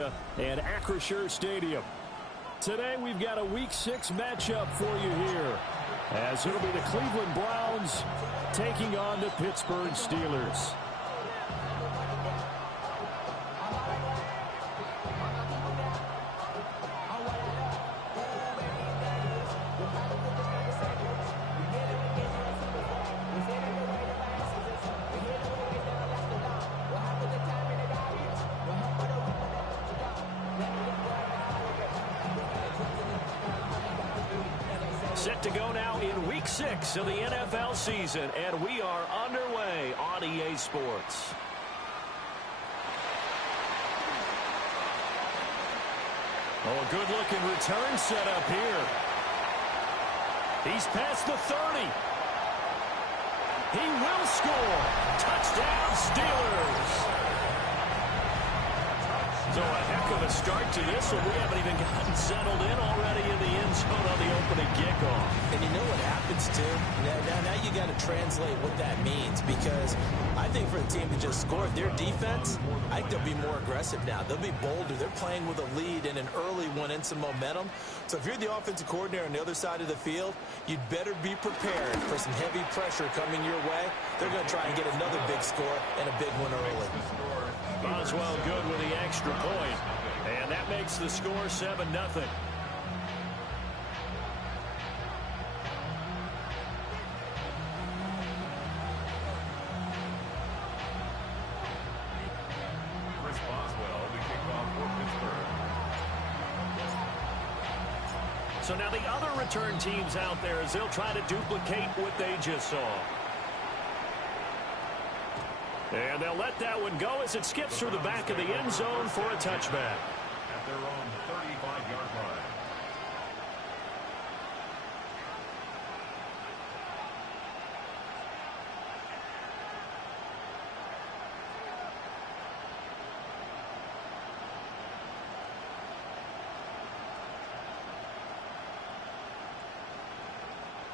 And Acrisure Stadium. Today we've got a Week 6 matchup for you here, as it'll be the Cleveland Browns taking on the Pittsburgh Steelers. Set to go now in Week 6 of the NFL season, and we are underway on EA Sports. Oh, a good-looking return set up here. He's past the 30. He will score. Touchdown, Steelers. So a heck of a start to this one. We haven't even gotten settled in already in the end zone on the opening kickoff. And you know what happens, too? Now you got to translate what that means, because I think for the team to just score, their defense, I think they'll be more aggressive now. They'll be bolder. They're playing with a lead and an early one and some momentum. So if you're the offensive coordinator on the other side of the field, you'd better be prepared for some heavy pressure coming your way. They're going to try and get another big score and a big one early. Boswell good with the extra point, and that makes the score 7-0. Chris Boswell, the kickoff for Pittsburgh. So now the other return teams out there, as they'll try to duplicate what they just saw. And they'll let that one go as it skips through the back of the end zone for a touchback. At their own 35-yard line.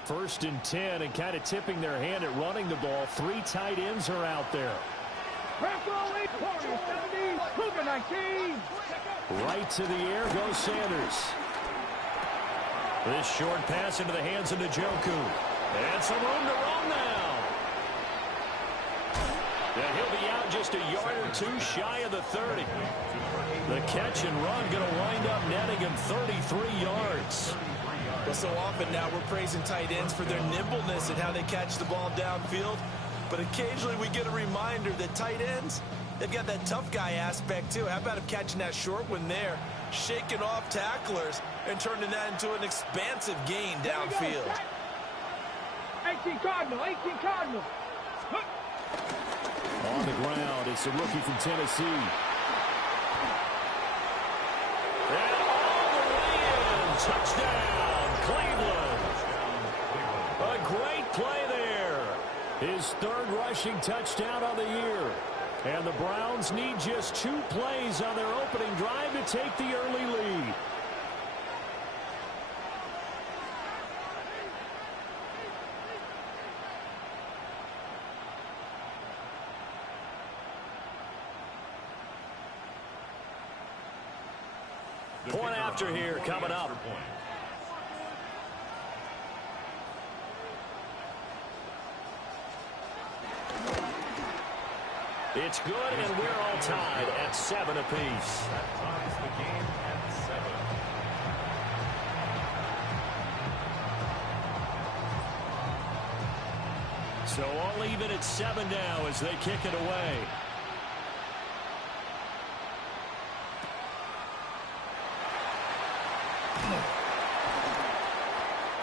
First and 10, and kind of tipping their hand at running the ball. 3 tight ends are out there. Right to the air goes Sanders. This short pass into the hands of Njoku. And some room to run now. And he'll be out just a yard or two shy of the 30. The catch and run going to wind up netting him 33 yards. Well, so often now we're praising tight ends for their nimbleness and how they catch the ball downfield. But occasionally we get a reminder that tight ends, they've got that tough guy aspect too. How about him catching that short one there, shaking off tacklers, and turning that into an expansive gain downfield. 18 Cardinal, 18 Cardinal. On the ground, it's a rookie from Tennessee. And all the way in, touchdown, Cleveland. A great play there. His 3rd rushing touchdown on the year. And the Browns need just 2 plays on their opening drive to take the early lead. Point after here coming up. It's good, and we're all tied at 7 apiece. That ties the game at 7. So all even at 7 now as they kick it away.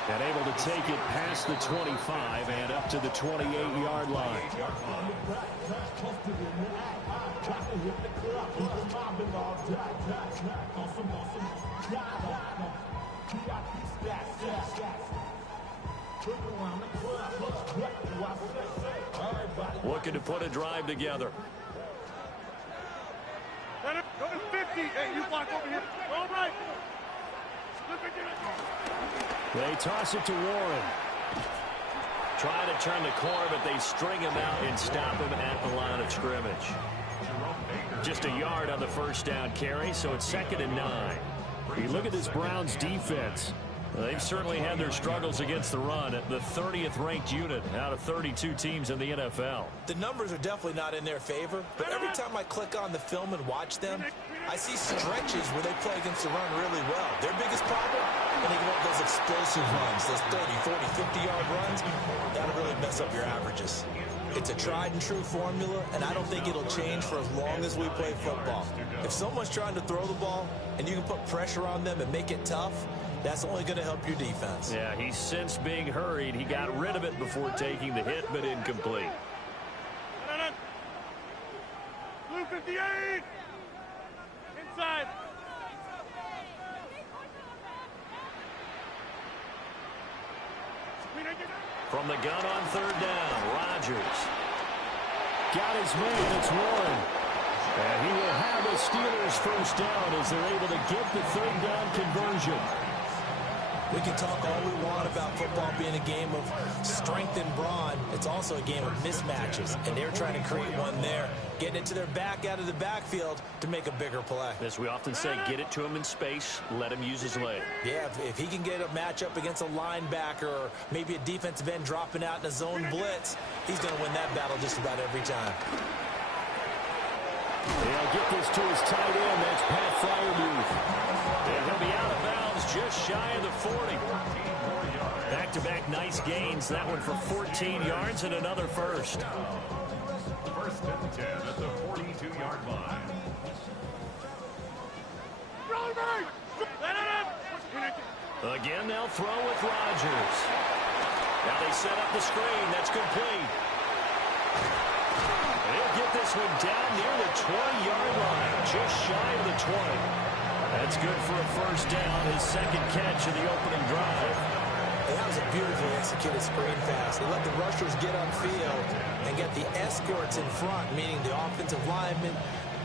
And able to take it past the 25 and up to the 28-yard line. Looking to put a drive together. 50. Hey, you block over here. All right. They toss it to Warren. Try to turn the corner, but they string him out and stop him at the line of scrimmage. Jerome Baker Just a yard on the first down carry, so it's 2nd and 9. You look at this Browns defense. They've certainly had their struggles against the run at the 30th ranked unit out of 32 teams in the NFL. The numbers are definitely not in their favor, but every time I click on the film and watch them, I see stretches where they play against the run really well. Their biggest problem, when they get those explosive runs, those 30, 40, 50-yard runs, that'll really mess up your averages. It's a tried-and-true formula, and I don't think it'll change for as long as we play football. If someone's trying to throw the ball and you can put pressure on them and make it tough, that's only going to help your defense. Yeah, he's since being hurried. He got rid of it before taking the hit, but incomplete. Blue 58. Inside. From the gun on 3rd down, Rodgers. Got his man, it's Warren. And he will have the Steelers first down as they're able to get the 3rd down conversion. We can talk all we want about football being a game of strength and brawn. It's also a game of mismatches, and they're trying to create one there, getting it to their back out of the backfield to make a bigger play. As we often say, get it to him in space, let him use his leg. Yeah, if he can get a matchup against a linebacker or maybe a defensive end dropping out in a zone blitz, he's going to win that battle just about every time. They'll get this to his tight end. That's Pat Freiermuth. And he'll be out of bounds just shy of the 40. Back-to-back nice gains. That one for 14 yards and another first. First and 10 at the 42-yard line. Again, they'll throw with Rodgers. Now they set up the screen. That's complete. He'll get this one down near the 20-yard line, just shy of the 20. That's good for a first down, his 2nd catch of the opening drive. And that was a beautifully executed screen pass. They let the rushers get on field and get the escorts in front, meaning the offensive linemen,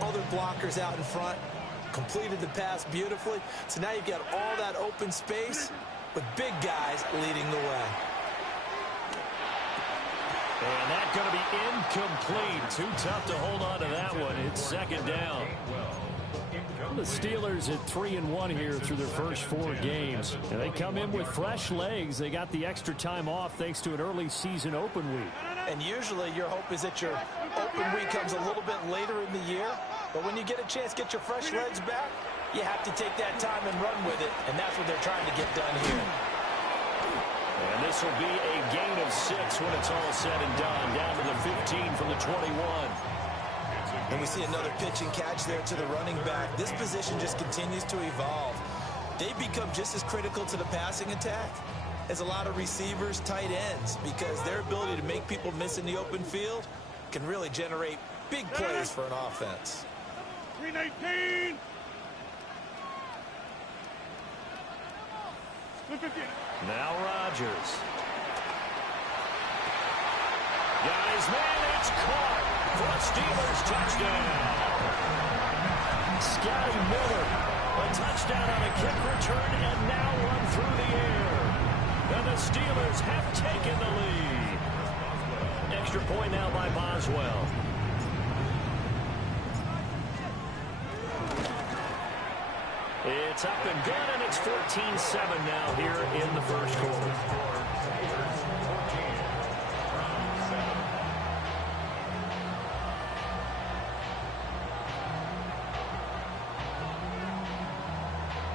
other blockers out in front, completed the pass beautifully. So now you've got all that open space with big guys leading the way. And that's going to be incomplete. Too tough to hold on to that one. It's 2nd down. The Steelers at 3-1 here through their first 4 games. And they come in with fresh legs. They got the extra time off thanks to an early season open week. And usually your hope is that your open week comes a little bit later in the year. But when you get a chance to get your fresh legs back, you have to take that time and run with it. And that's what they're trying to get done here. And this will be a gain of 6 when it's all said and done. Down to the 15 from the 21. And we see another pitch and catch there to the running back. This position just continues to evolve. They become just as critical to the passing attack as a lot of receivers, tight ends, because their ability to make people miss in the open field can really generate big plays for an offense. 319. Now Rodgers. Got his man, it's caught for a Steelers touchdown. Scotty Miller, a touchdown on a kick return, and now one through the air. And the Steelers have taken the lead. Extra point now by Boswell. It's up and good, and it's 14-7 now here in the first quarter.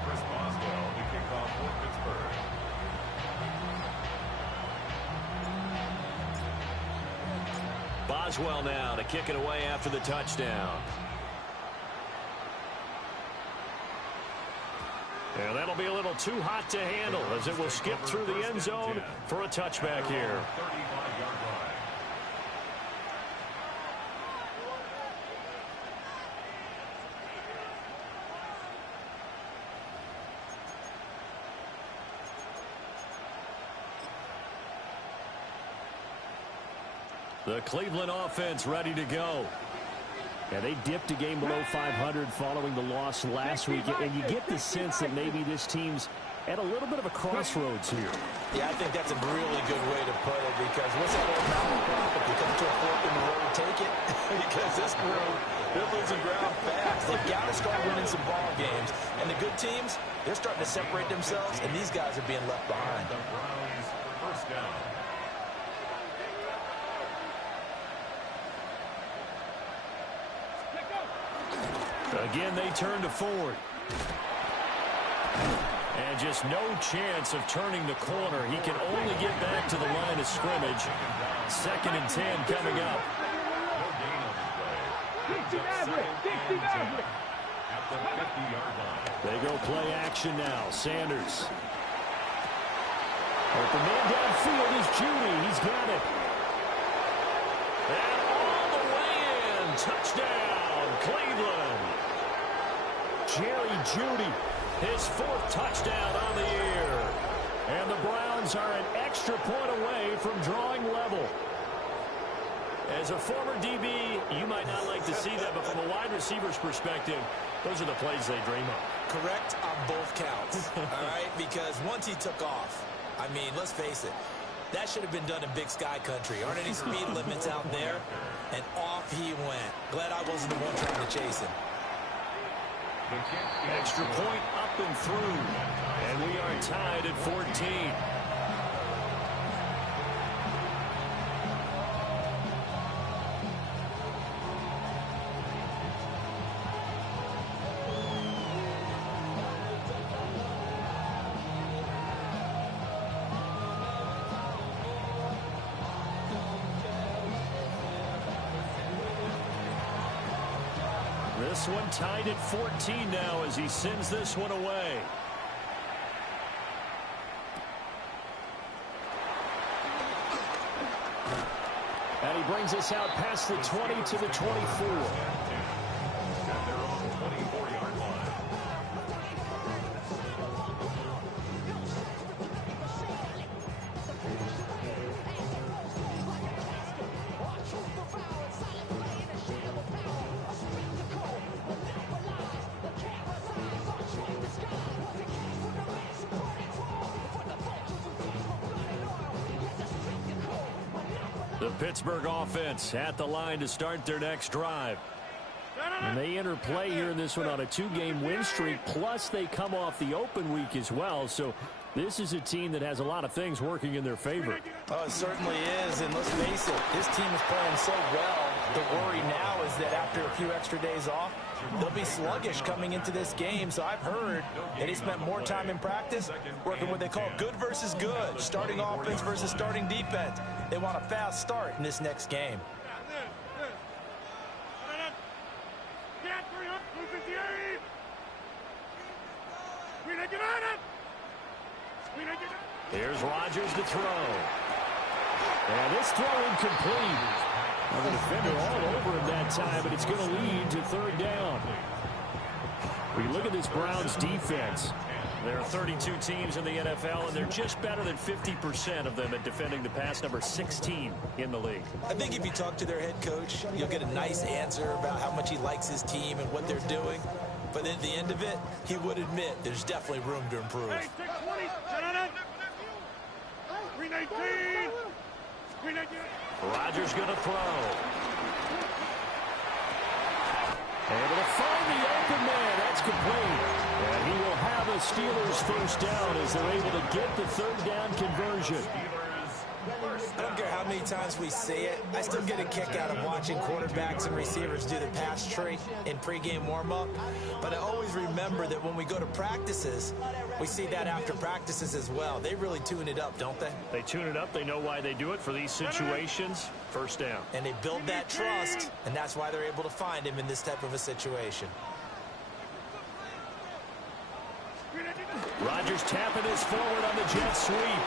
Chris Boswell to kick off for Pittsburgh. Boswell now to kick it away after the touchdown. And that'll be a little too hot to handle as it will skip through the end zone for a touchback here. 35-yard line. The Cleveland offense ready to go. Yeah, they dipped a game below 500 following the loss last week, and you get the sense that maybe this team's at a little bit of a crossroads here. Yeah, I think that's a really good way to put it, because what's that old mountain prophet? You come to a fork in the road, take it. Because this group, they're losing ground fast. They've got to start winning some ball games. And the good teams, they're starting to separate themselves, and these guys are being left behind. The Browns first down. Again, they turn to Ford. And just no chance of turning the corner. He can only get back to the line of scrimmage. 2nd and 10 coming up. No gain on the play. At the 50-yard line. They go play action now. Sanders. Open man downfield is Judy. He's got it. And all the way in. Touchdown, Cleveland. Jerry Judy, his 4th touchdown on the year. And the Browns are an extra point away from drawing level. As a former DB, you might not like to see that, but from a wide receiver's perspective, those are the plays they dream of. Correct on both counts, all right? Because once he took off, I mean, let's face it, that should have been done in Big Sky country. Aren't any speed limits out there? And off he went. Glad I wasn't the one trying to chase him. Extra point up and through. And we are tied at 14. This one tied at 14 now as he sends this one away. And he brings us out past the 20 to the 24. At their own 24-yard line. The Pittsburgh offense at the line to start their next drive. And they enter play here in this one on a 2-game win streak, plus they come off the open week as well. So this is a team that has a lot of things working in their favor. Oh, it certainly is, and let's face it, this team is playing so well. The worry now is that after a few extra days off, they'll be sluggish coming into this game. So I've heard that he spent more time in practice working what they call good versus good, starting offense versus starting defense. They want a fast start in this next game. Here's Rodgers to throw. And this throw incomplete. The defender all over him that time, but it's going to lead to 3rd down. We look at this Browns defense. There are 32 teams in the NFL, and they're just better than 50% of them at defending the pass, number 16 in the league. I think if you talk to their head coach, you'll get a nice answer about how much he likes his team and what they're doing. But at the end of it, he would admit there's definitely room to improve. Hey, 620, 319. Rodgers going to throw. Able to find the open man. That's complete. And he will have a Steelers 1st down as they're able to get the 3rd down conversion. I don't care how many times we see it. I still get a kick out of watching quarterbacks and receivers do the pass tree in pregame warm-up. But I always remember that when we go to practices, we see that after practices as well. They really tune it up, don't they? They tune it up. They know why they do it for these situations. 1st down. And they build that trust, and that's why they're able to find him in this type of a situation. Rodgers tapping his forward on the jet sweep.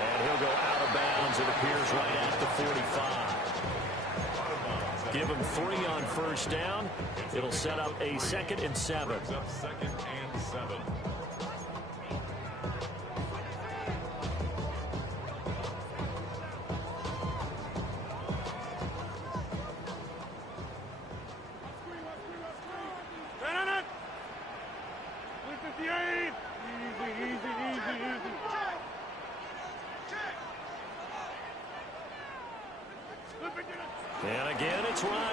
And he'll go out of bounds. It appears right at the 45. Give him 3 on 1st down. It'll set up a 2nd and 7. Up 2nd and 7.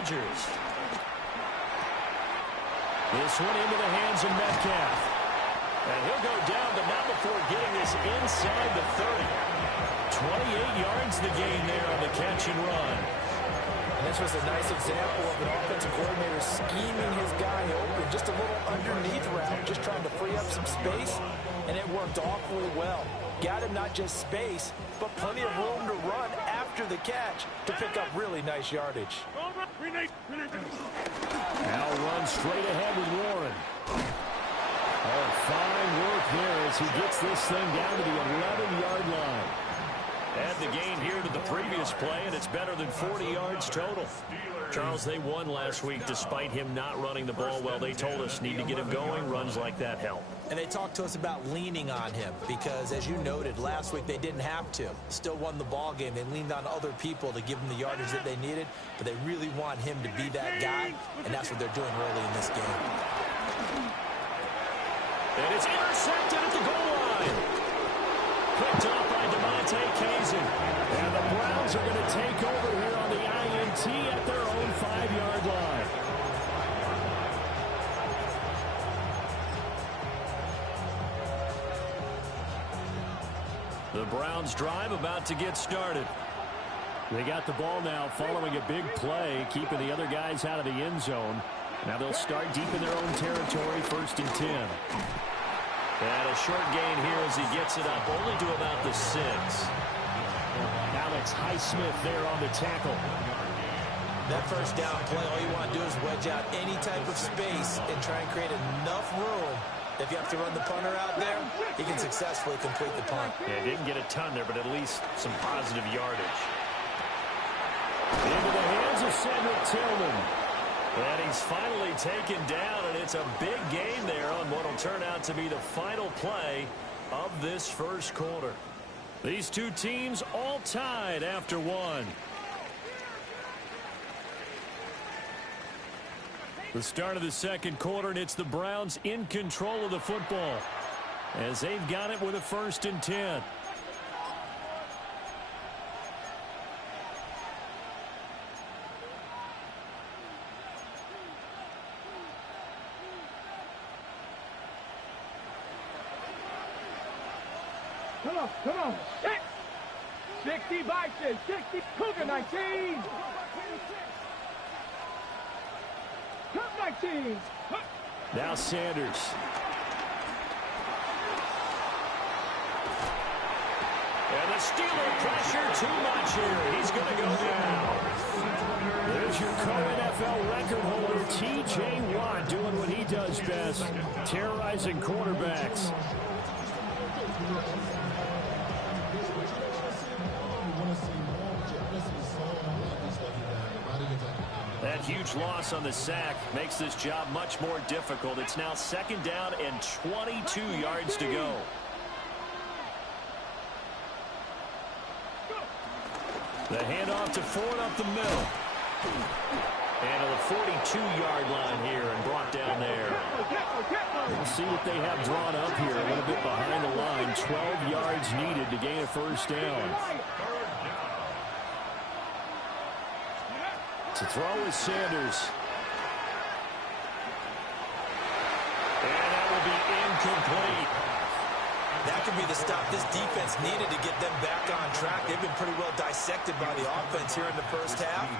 Chargers. This one into the hands of Metcalf. And he'll go down, but not before getting this inside the 30. 28 yards the gain there on the catch and run. This was a nice example of an offensive coordinator scheming his guy open. Just a little underneath route, just trying to free up some space, and it worked awfully well. Got him not just space, but plenty of room to run after the catch to pick up really nice yardage. Now runs straight ahead with Warren. Oh, fine work there as he gets this thing down to the 11-yard line. Add the gain here to the previous play, and it's better than 40 yards total. Charles, they won last week despite him not running the ball well. They told us need to get him going. Runs like that help. And they talked to us about leaning on him because, as you noted, last week they didn't have to. Still won the ball game. They leaned on other people to give them the yardage that they needed, but they really want him to be that guy, and that's what they're doing early in this game. And it's intercepted at the goal line. Picked off by Damontae Kazee. And the Browns are going to take over here on the INT at their own 5-yard line. The Browns drive about to get started. They got the ball now following a big play, keeping the other guys out of the end zone. Now they'll start deep in their own territory, 1st and 10. And a short gain here as he gets it up only to about the 6. Alex Highsmith there on the tackle. That first down play, all you want to do is wedge out any type of space and try and create enough room. If you have to run the punter out there, he can successfully complete the punt. Yeah, didn't get a ton there, but at least some positive yardage. Into the hands of Cedric Tillman. And he's finally taken down, and it's a big gain there on what will turn out to be the final play of this first quarter. These two teams all tied after one. The start of the second quarter, and it's the Browns in control of the football as they've got it with a 1st and 10. Come on. 60 Bison, 60 Cougar 19. Come 19. Now Sanders. And the Steeler pressure too much here. He's going to go down. There's your co-NFL record holder, T.J. Watt, doing what he does best, terrorizing quarterbacks. That huge loss on the sack makes this job much more difficult. It's now 2nd down and 22 yards to go. The handoff to Ford up the middle. And to the 42-yard line here and brought down there. We'll see what they have drawn up here. A little bit behind the line. 12 yards needed to gain a 1st down. To throw is Sanders. And that will be incomplete. That could be the stop this defense needed to get them back on track. They've been pretty well dissected by the offense here in the first half.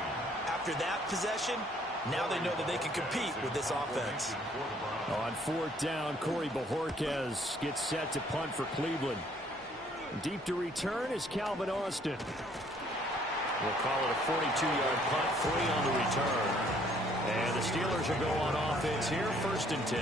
After that possession, now they know that they can compete with this offense. On 4th down, Corey Bojorquez gets set to punt for Cleveland. Deep to return is Calvin Austin. We'll call it a 42-yard punt, 3 on the return. And the Steelers will go on offense here, 1st and 10.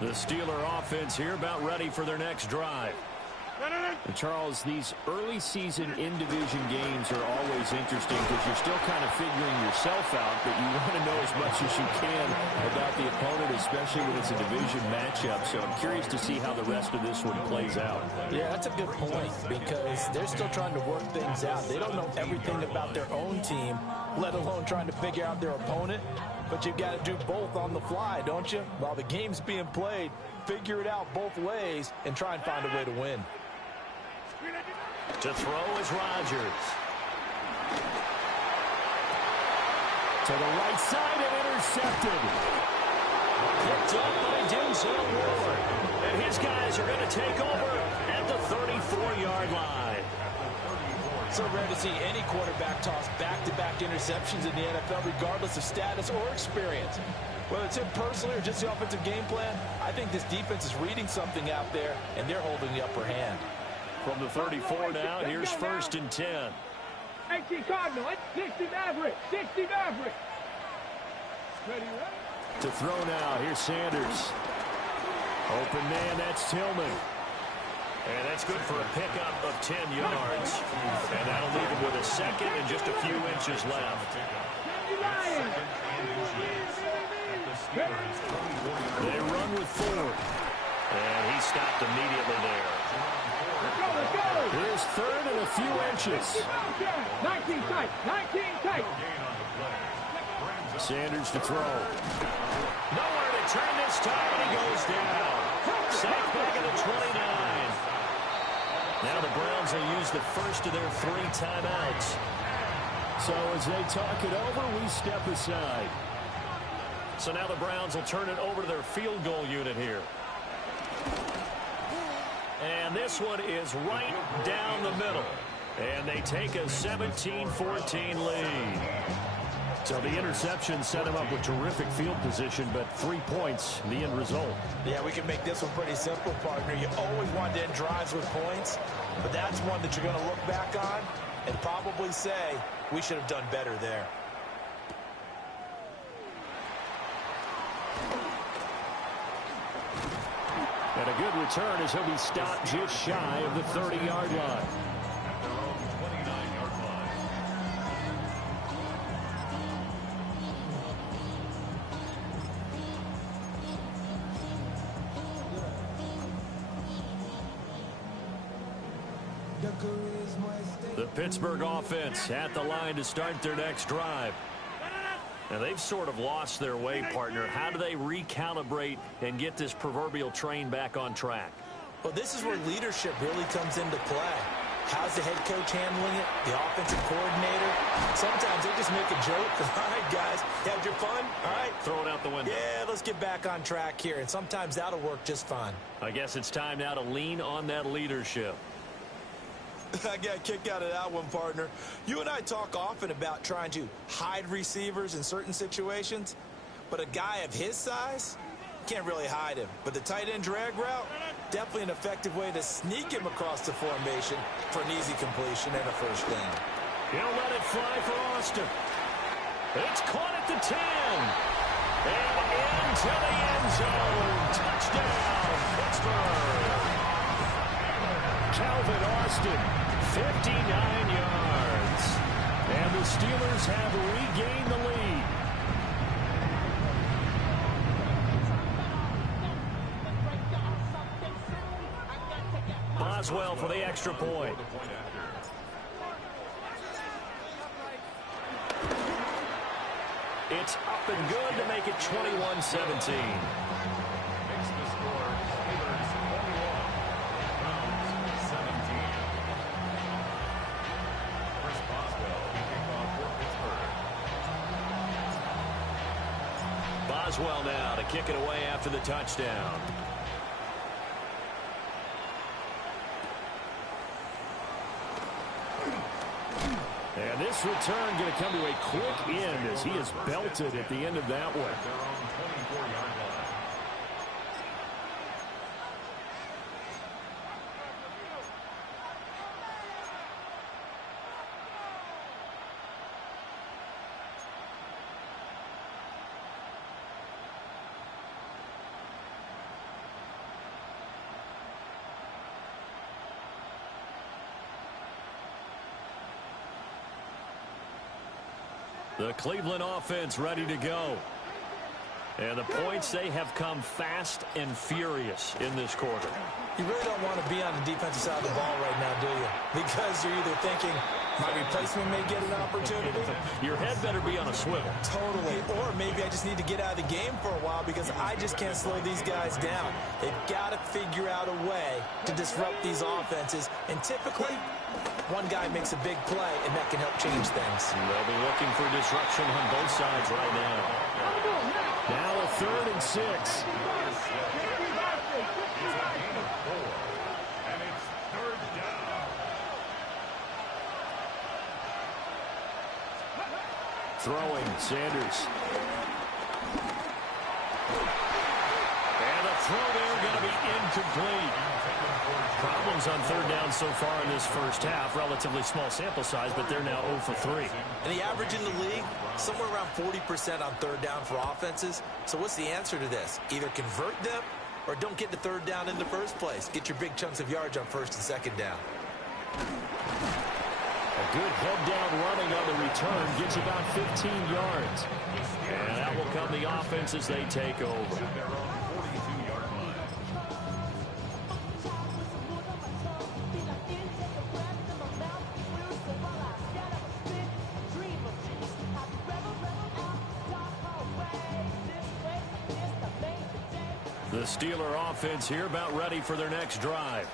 The Steeler offense here about ready for their next drive. And Charles, these early season in-division games are always interesting because you're still kind of figuring yourself out, but you want to know as much as you can about the opponent, especially when it's a division matchup. So I'm curious to see how the rest of this one plays out. Yeah, that's a good point because they're still trying to work things out. They don't know everything about their own team, let alone trying to figure out their opponent. but you've got to do both on the fly, don't you? While the game's being played, figure it out both ways and try and find a way to win. To throw is Rodgers. To the right side and intercepted. Picked up by Denzel Ward. And his guys are going to take over at the 34-yard line. So rare to see any quarterback toss back-to-back interceptions in the NFL, regardless of status or experience. Whether it's him personally or just the offensive game plan, I think this defense is reading something out there, and they're holding the upper hand. From the 34 now, here's 1st and 10. 18 Cardinal, 60 Maverick, 60 Maverick. Ready, ready? To throw now, here's Sanders. Open man, that's Tillman. And that's good for a pickup of 10 yards. And that'll leave him with a second and just a few inches left. They run with Ford. And he stopped immediately there. Here's 3rd and a few inches. 19 tight, 19 tight. Sanders to throw. Nowhere to turn this time, and he goes down. Sacked back at the 29. Now the Browns will use the first of their 3 timeouts. So as they talk it over, we step aside. So now the Browns will turn it over to their field goal unit here. And this one is right down the middle. And they take a 17-14 lead. So the interception set him up with terrific field position, but 3 points, the end result. Yeah, we can make this one pretty simple, partner. You always want to end drives with points, but that's one that you're going to look back on and probably say, we should have done better there. And a good return as he'll be stopped just shy of the 30-yard line. The Pittsburgh offense at the line to start their next drive. Now, they've sort of lost their way, partner. How do they recalibrate and get this proverbial train back on track? Well, this is where leadership really comes into play. How's the head coach handling it? The offensive coordinator? Sometimes they just make a joke. All right, guys, had your fun? All right. Throw it out the window. Yeah, let's get back on track here. And sometimes that'll work just fine. I guess it's time now to lean on that leadership. I got a kick out of that one, partner. You and I talk often about trying to hide receivers in certain situations, but a guy of his size can't really hide him. But the tight end drag route, definitely an effective way to sneak him across the formation for an easy completion and a first down. He'll let it fly for Austin. It's caught at the 10. And into the end zone. Touchdown, Pittsburgh. Calvin Austin, 59 yards. And the Steelers have regained the lead. Boswell for the extra point. It's up and good to make it 21-17. Boswell now to kick it away after the touchdown. And this return going to come to a quick end as he is belted at the end of that one. The Cleveland offense ready to go. And the points, they have come fast and furious in this quarter. You really don't want to be on the defensive side of the ball right now, do you? Because you're either thinking, My replacement may get an opportunity. Your head better be on a swivel. Totally. Or maybe I just need to get out of the game for a while because I just can't slow these guys down. They've got to figure out a way to disrupt these offenses. And typically, one guy makes a big play, and that can help change things. They'll be looking for disruption on both sides right now. Now a 3rd and 6. Throwing, Sanders. And the throw there going to be incomplete. Problems on 3rd down so far in this first half. Relatively small sample size, but they're now 0 for 3. And the average in the league, somewhere around 40% on 3rd down for offenses. So what's the answer to this? Either convert them or don't get to 3rd down in the first place. Get your big chunks of yards on 1st and 2nd down. A good head-down running on the return gets about 15 yards. And that will come the offense as they take over. The Steeler offense here about ready for their next drive.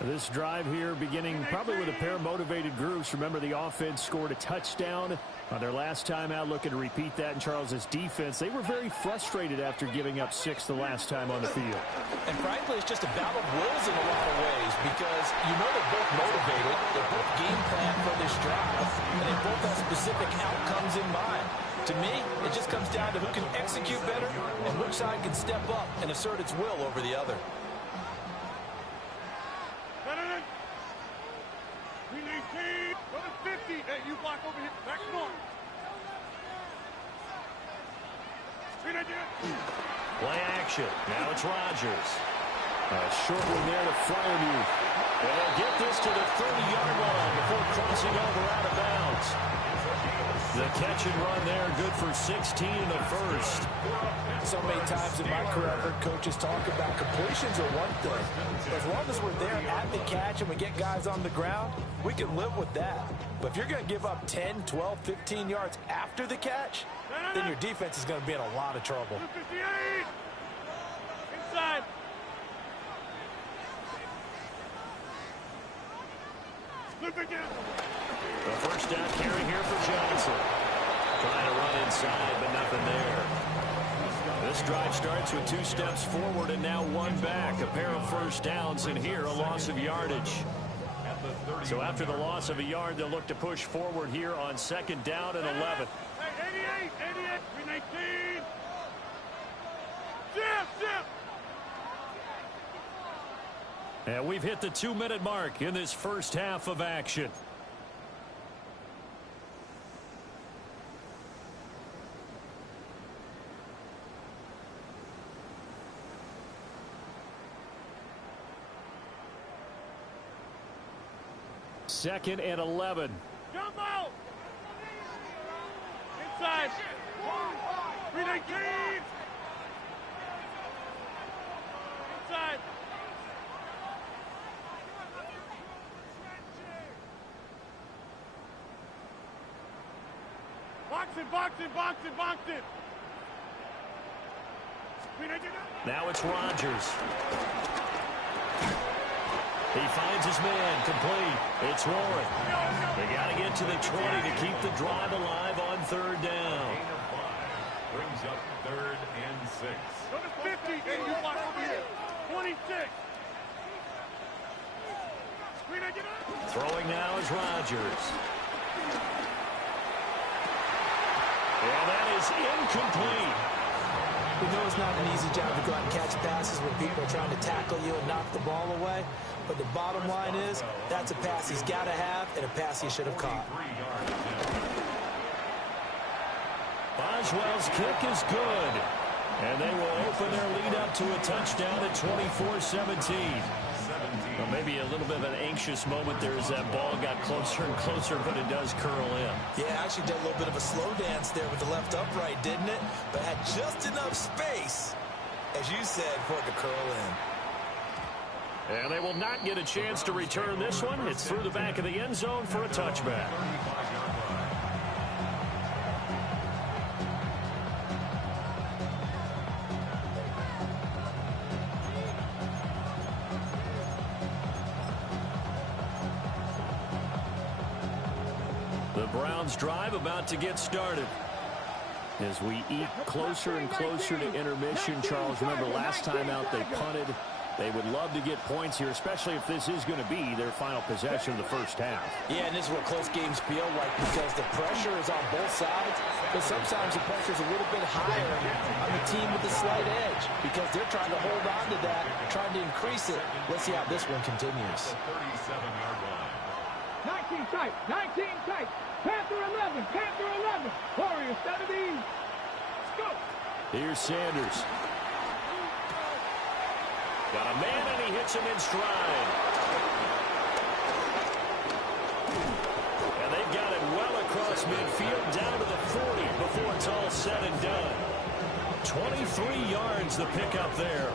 This drive here beginning probably with a pair of motivated groups. Remember, the offense scored a touchdown on their last time out, looking to repeat that in Charles's defense. They were very frustrated after giving up 6 the last time on the field. And frankly, it's just a battle of wills in a lot of ways because you know they're both motivated, they're both game planned for this drive, and they both have specific outcomes in mind. To me, it just comes down to who can execute better and which side can step up and assert its will over the other. Number 50. Hey, you block over here. Back north. Play action. Now it's Rodgers. A short one there to Freiermuth. They'll get this to the 30-yard line before crossing over out of bounds. The catch and run there, good for 16 in the first. So many times in my career, I've heard coaches talk about completions are one thing. As long as we're there at the catch and we get guys on the ground, we can live with that. But if you're going to give up 10, 12, 15 yards after the catch, then your defense is going to be in a lot of trouble. 58. Inside. The first down carry here for Johnson. Trying to run inside, but nothing there. This drive starts with 2 steps forward and now 1 back. A pair of first downs, and here a loss of yardage. So after the loss of a yard, they'll look to push forward here on 2nd down and 11. 88, 319. Zip. And we've hit the 2-minute mark in this first half of action. Second and 11. Jump out. Inside. 319. Inside. Boxing. Now it's Rodgers. He finds his man, complete. It's Warren. They got to get to the 20 to keep the drive alive on 3rd down. Brings up 3rd and 6. Number 50. Hey, you block over here. 26. Throwing now is Rodgers. And that is incomplete. We know it's not an easy job to go out and catch passes when people are trying to tackle you and knock the ball away. But the bottom line is, that's a pass he's got to have and a pass he should have caught. Boswell's kick is good. And they will open their lead up to a touchdown at 24-17. Well, maybe a little bit of an anxious moment there as that ball got closer and closer, but it does curl in. Yeah, actually did a little bit of a slow dance there with the left upright, didn't it? But had just enough space, as you said, for it to curl in. And they will not get a chance to return this one. It's through the back of the end zone for a touchback. The Browns drive about to get started. As we eat closer and closer to intermission, Charles, remember last time out they punted. They would love to get points here, especially if this is going to be their final possession of the first half. Yeah, and this is what close games feel like because the pressure is on both sides, but sometimes the pressure is a little bit higher on the team with the slight edge because they're trying to hold on to that, trying to increase it. Let's see how this one continues. 37-yard line. 19 tight, 19 tight. Panther 11, Panther 11. Warriors 17. Let's go. Here's Sanders. Got a man, and he hits him in stride. And they've got it well across midfield, down to the 40 before it's all said and done. 23 yards the pickup there.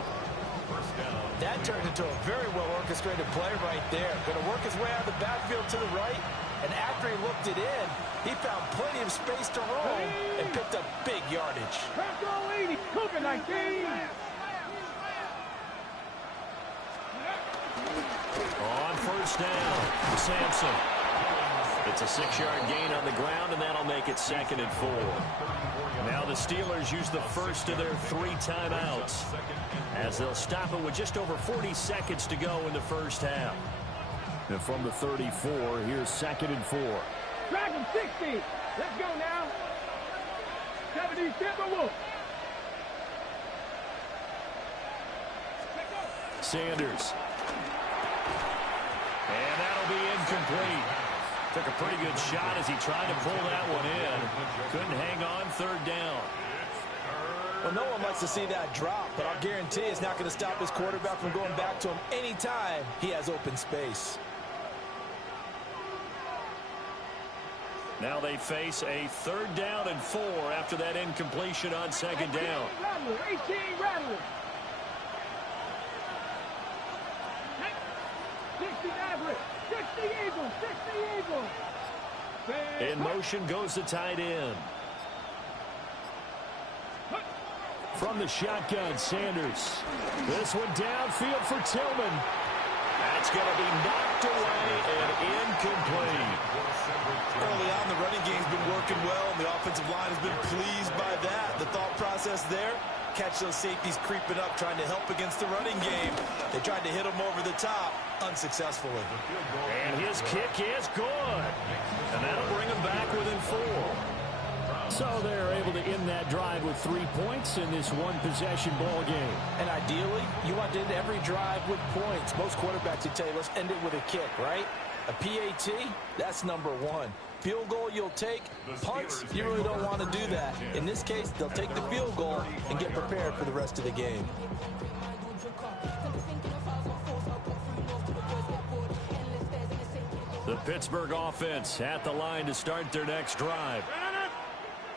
That turned into a very well-orchestrated play right there. Going to work his way out of the backfield to the right, and after he looked it in, he found plenty of space to roam and picked up big yardage. Panther 80, Cougar 19. On first down, Sampson. It's a 6-yard gain on the ground, and that'll make it 2nd and 4. Now the Steelers use the first of their 3 timeouts as they'll stop it with just over 40 seconds to go in the first half. And from the 34, here's 2nd and 4. Dragon 60. Let's go now. 70 Timberwolves. Sanders. And that'll be incomplete. Took a pretty good shot as he tried to pull that one in. Couldn't hang on 3rd down. Well, no one likes to see that drop, but I'll guarantee it's not going to stop his quarterback from going back to him anytime he has open space. Now they face a 3rd down and 4 after that incompletion on 2nd down. 18 Rattler. 60 Maverick. 60 Eagles. 60 Eagles. In motion goes the tight end. From the shotgun, Sanders. This one downfield for Tillman. That's going to be knocked away and incomplete. Early on, the running game's been working well, and the offensive line has been pleased by that. The thought process there, catch those safeties creeping up, trying to help against the running game. They tried to hit them over the top, unsuccessfully. And his kick is good. And that'll bring him back within 4. So they're able to end that drive with 3 points in this one-possession ball game. And ideally, you want to end every drive with points. Most quarterbacks would tell you, let's end it with a kick, right? A PAT, that's number 1. Field goal you'll take. Punts, you really don't want to do that. In this case, they'll take the field goal and get prepared for the rest of the game. The Pittsburgh offense at the line to start their next drive,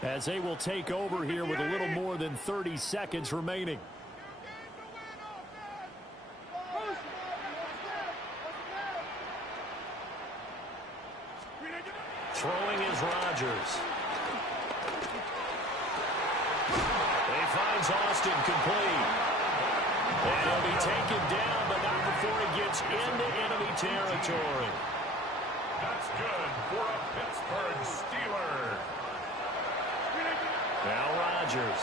as they will take over here with a little more than 30 seconds remaining. Throwing is Rodgers. He finds Austin complete. And he'll be taken down, but not before he gets into enemy territory. That's good for a Pittsburgh Steeler. Now Rodgers.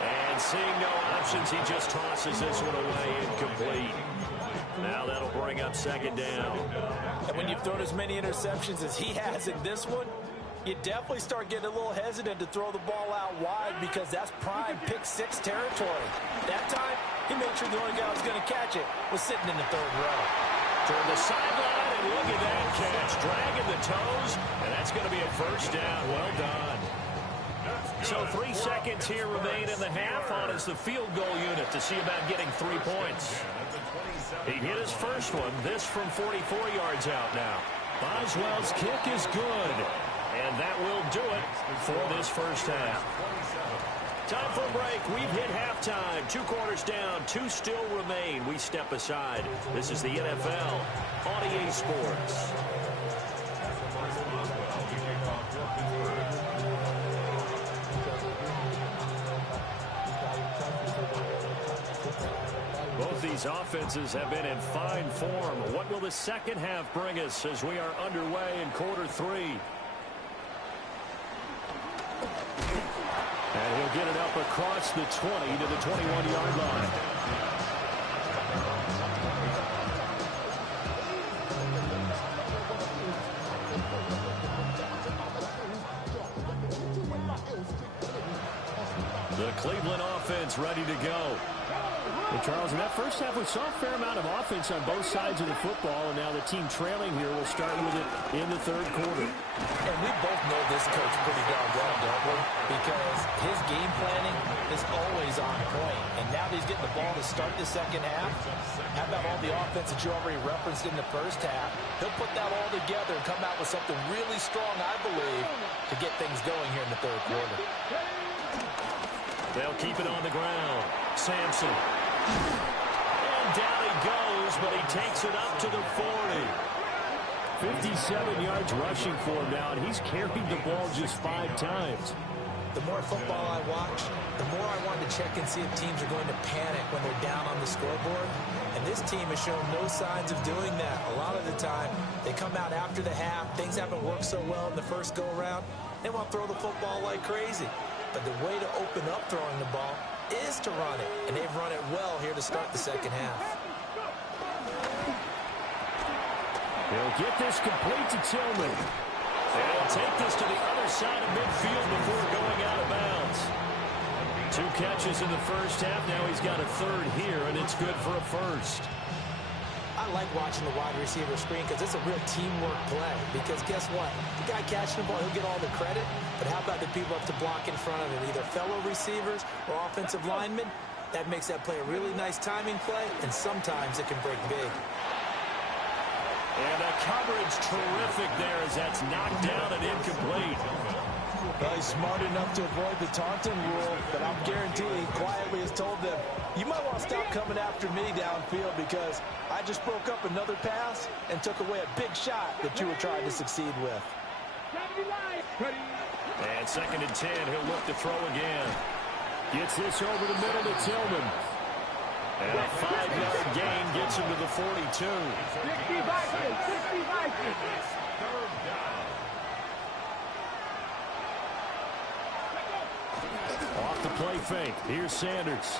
And seeing no options, he just tosses this one away incomplete. Now that'll bring up 2nd down. And when you've thrown as many interceptions as he has in this one, you definitely start getting a little hesitant to throw the ball out wide because that's prime pick 6 territory. That time, he made sure the only guy who was going to catch it was sitting in the 3rd row. Toward the sideline, and look at that catch. Dragging the toes, and that's going to be a 1st down. Well done. So 3 seconds here remain in the half on as the field goal unit to see about getting 3 points. He hit his first one, this from 44 yards out now. Boswell's kick is good, and that will do it for this first half. Time for a break. We've hit halftime. 2 quarters down. 2 still remain. We step aside. This is the NFL on EA Sports. Both these offenses have been in fine form. What will the second half bring us as we are underway in quarter 3? And he'll get it up across the 20 to the 21-yard line. The Cleveland offense ready to go. Well, Charles, in that first half, we saw a fair amount of offense on both sides of the football, and now the team trailing here will start with it in the third quarter. And we both know this coach pretty darn well, don't we? Because his game planning is always on point. And now that he's getting the ball to start the second half, how about all the offense that you already referenced in the first half? He'll put that all together and come out with something really strong, I believe, to get things going here in the third quarter. They'll keep it on the ground. Sampson. And down he goes, but he takes it up to the 40. 57 yards rushing for him now, and he's carried the ball just 5 times. The more football I watch, the more I want to check and see if teams are going to panic when they're down on the scoreboard. And this team has shown no signs of doing that. A lot of the time, they come out after the half. Things haven't worked so well in the first go-around. They want to throw the football like crazy. But the way to open up throwing the ball is to run it. And they've run it well here to start the second half. He'll get this complete to Tillman. And he'll take this to the other side of midfield before going out of bounds. 2 catches in the first half. Now he's got a third here, and it's good for a first. I like watching the wide receiver screen because it's a real teamwork play. Because guess what? The guy catching the ball, he'll get all the credit. But how about the people up to block in front of him? Either fellow receivers or offensive linemen. That makes that play a really nice timing play, and sometimes it can break big. And the coverage terrific there as that's knocked down and incomplete. Well, he's smart enough to avoid the taunting rule, but I'm guaranteeing he quietly has told them, you might want to stop coming after me downfield because I just broke up another pass and took away a big shot that you were trying to succeed with. And 2nd and 10, he'll look to throw again. Gets this over the middle to Tillman. And a 5-yard gain gets him to the 42. 65. Off the play fake. Here's Sanders.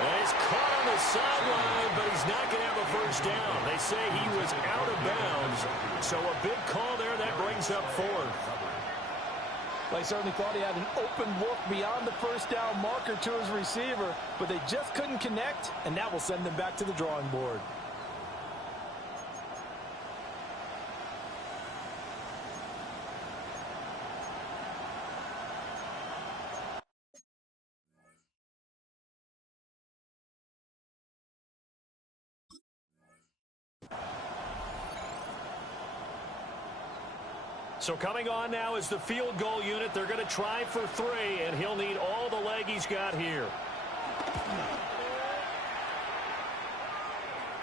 And he's caught on the sideline, but he's not going to have a first down. They say he was out of bounds. So a big call there that brings up 4th. They certainly thought he had an open look beyond the first down marker to his receiver, but they just couldn't connect, and that will send them back to the drawing board. So coming on now is the field goal unit. They're going to try for 3, and he'll need all the leg he's got here.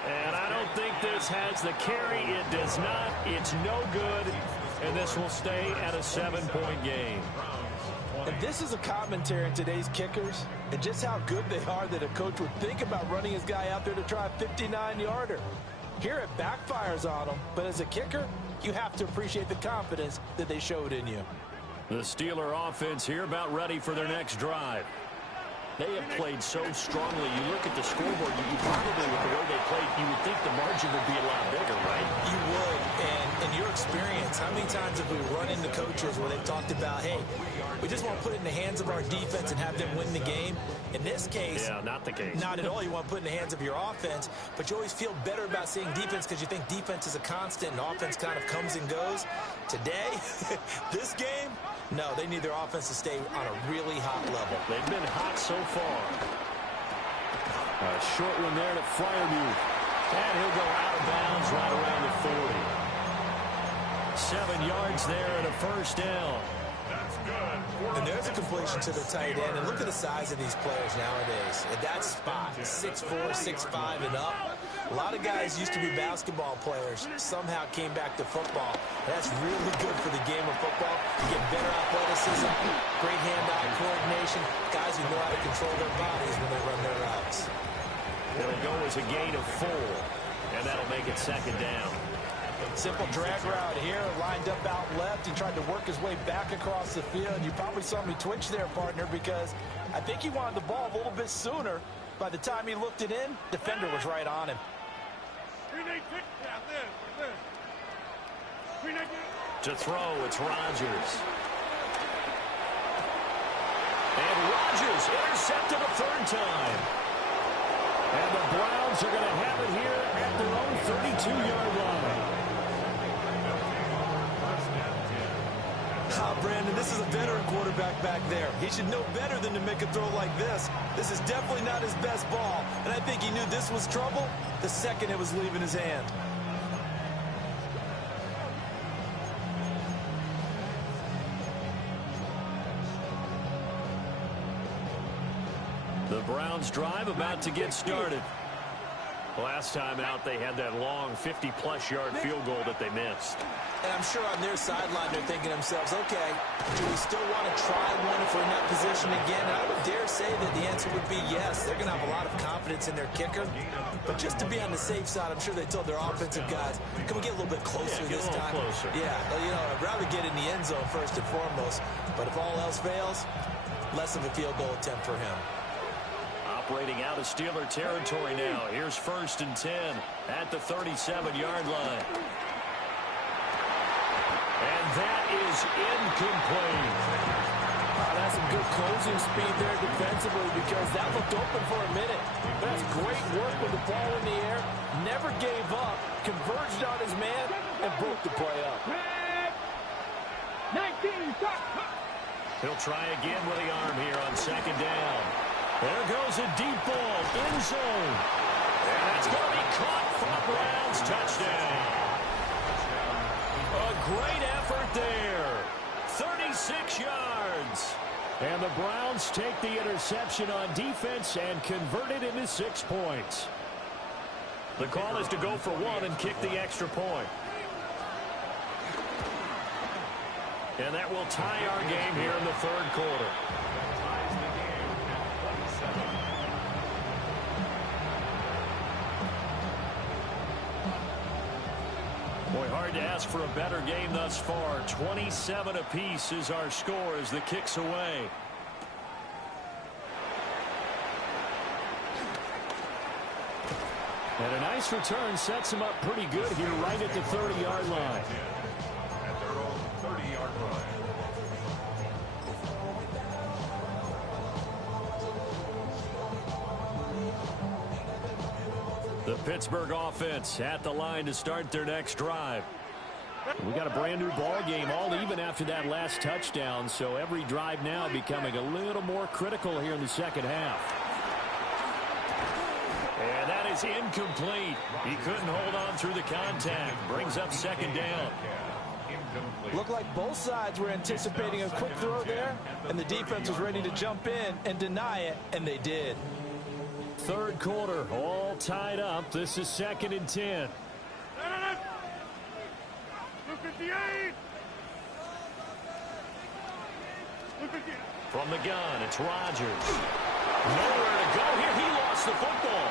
And I don't think this has the carry. It does not. It's no good, and this will stay at a 7-point game. And this is a commentary on today's kickers and just how good they are that a coach would think about running his guy out there to try a 59-yarder. Here it backfires on him, but as a kicker, you have to appreciate the confidence that they showed in you. The Steeler offense here about ready for their next drive. They have played so strongly. You look at the scoreboard, you probably, with the way they played, you would think the margin would be a lot bigger, right? You would, and in your experience, how many times have we run into coaches where they've talked about, hey, we just want to put it in the hands of our defense and have them win the game? In this case, yeah, not the case. Not at all. You want to put it in the hands of your offense, but you always feel better about seeing defense because you think defense is a constant and offense kind of comes and goes. Today, this game, no, they need their offense to stay on a really hot level. They've been hot so far. A short one there to Freiermuth. And he'll go out of bounds right around the 40. 7 yards there and a first down. That's good. And there's a completion to the tight end. And look at the size of these players nowadays. At that spot, 6'4", 6'5", and up. A lot of guys used to be basketball players, somehow came back to football. That's really good for the game of football. You get better athleticism, great hand-eye coordination, guys who know how to control their bodies when they run their routes. It'll go as a gain of 4, and that'll make it second down. Simple drag route here, lined up out left. He tried to work his way back across the field. You probably saw me twitch there, partner, because I think he wanted the ball a little bit sooner. By the time he looked it in, defender was right on him. To throw, it's Rodgers. And Rodgers intercepted a third time. And the Browns are going to have it here at their own 32-yard line. Brandon, this is a veteran quarterback back there. He should know better than to make a throw like this. This is definitely not his best ball, and I think he knew this was trouble the second it was leaving his hand. The Browns drive about to get started. Last time out, they had that long 50-plus yard field goal that they missed. And I'm sure on their sideline they're thinking to themselves, okay, do we still want to try one if we're in that position again? And I would dare say that the answer would be yes. They're going to have a lot of confidence in their kicker. But just to be on the safe side, I'm sure they told their offensive guys, can we get a little bit closer this time? Closer. Yeah, you know, I'd rather get in the end zone first and foremost. But if all else fails, less of a field goal attempt for him. Operating out of Steeler territory now. Here's 1st and 10 at the 37-yard line. And that is incomplete. That's some good closing speed there defensively because that looked open for a minute. That's great work with the ball in the air. Never gave up, converged on his man, and broke the play up. 19, He'll try again with the arm here on 2nd down. There goes a deep ball, in zone. And that's going to be caught for a Browns touchdown. A great effort there. 36 yards. And the Browns take the interception on defense and convert it into 6 points. The call is to go for 1 and kick the extra point. And that will tie our game here in the 3rd quarter. Boy, hard to ask for a better game thus far. 27 apiece is our score as the kick's away. And a nice return sets him up pretty good here right at the 30-yard line. At their own 30-yard line. The Pittsburgh offense at the line to start their next drive. We got a brand new ball game, all even after that last touchdown, so every drive now becoming a little more critical here in the second half. And that is incomplete. He couldn't hold on through the contact. Brings up 2nd down. Looked like both sides were anticipating a quick throw there, and the defense was ready to jump in and deny it, and they did. 3rd quarter, all tied up. This is 2nd and 10. 258. From the gun, it's Rodgers. Nowhere to go here. He lost the football.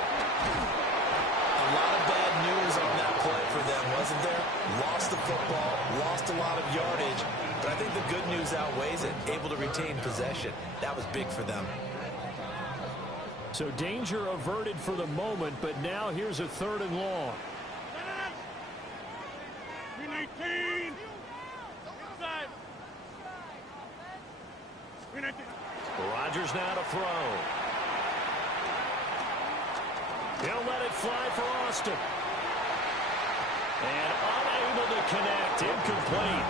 A lot of bad news on that play for them, wasn't there? Lost the football, lost a lot of yardage, but I think the good news outweighs it. Able to retain possession. That was big for them. So danger averted for the moment, but now here's a 3rd and long. 319. Inside. 319. Rodgers now to throw. He'll let it fly for Austin. And unable to connect. Incomplete.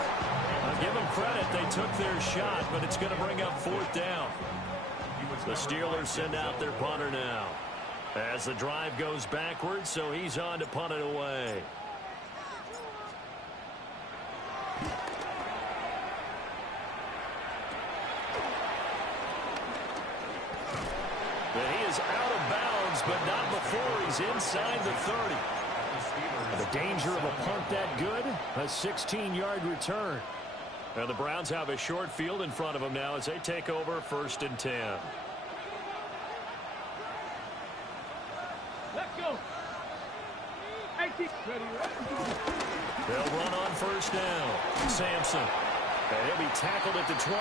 I'll give them credit. They took their shot, but it's going to bring up 4th down. The Steelers send out their punter now. As the drive goes backwards, so he's on to punt it away. And he is out of bounds, but not before he's inside the 30. The danger of a punt that good? A 16-yard return. Now the Browns have a short field in front of them now as they take over 1st and 10. Let's go. 18. They'll run on 1st down. Sampson. And he'll be tackled at the 23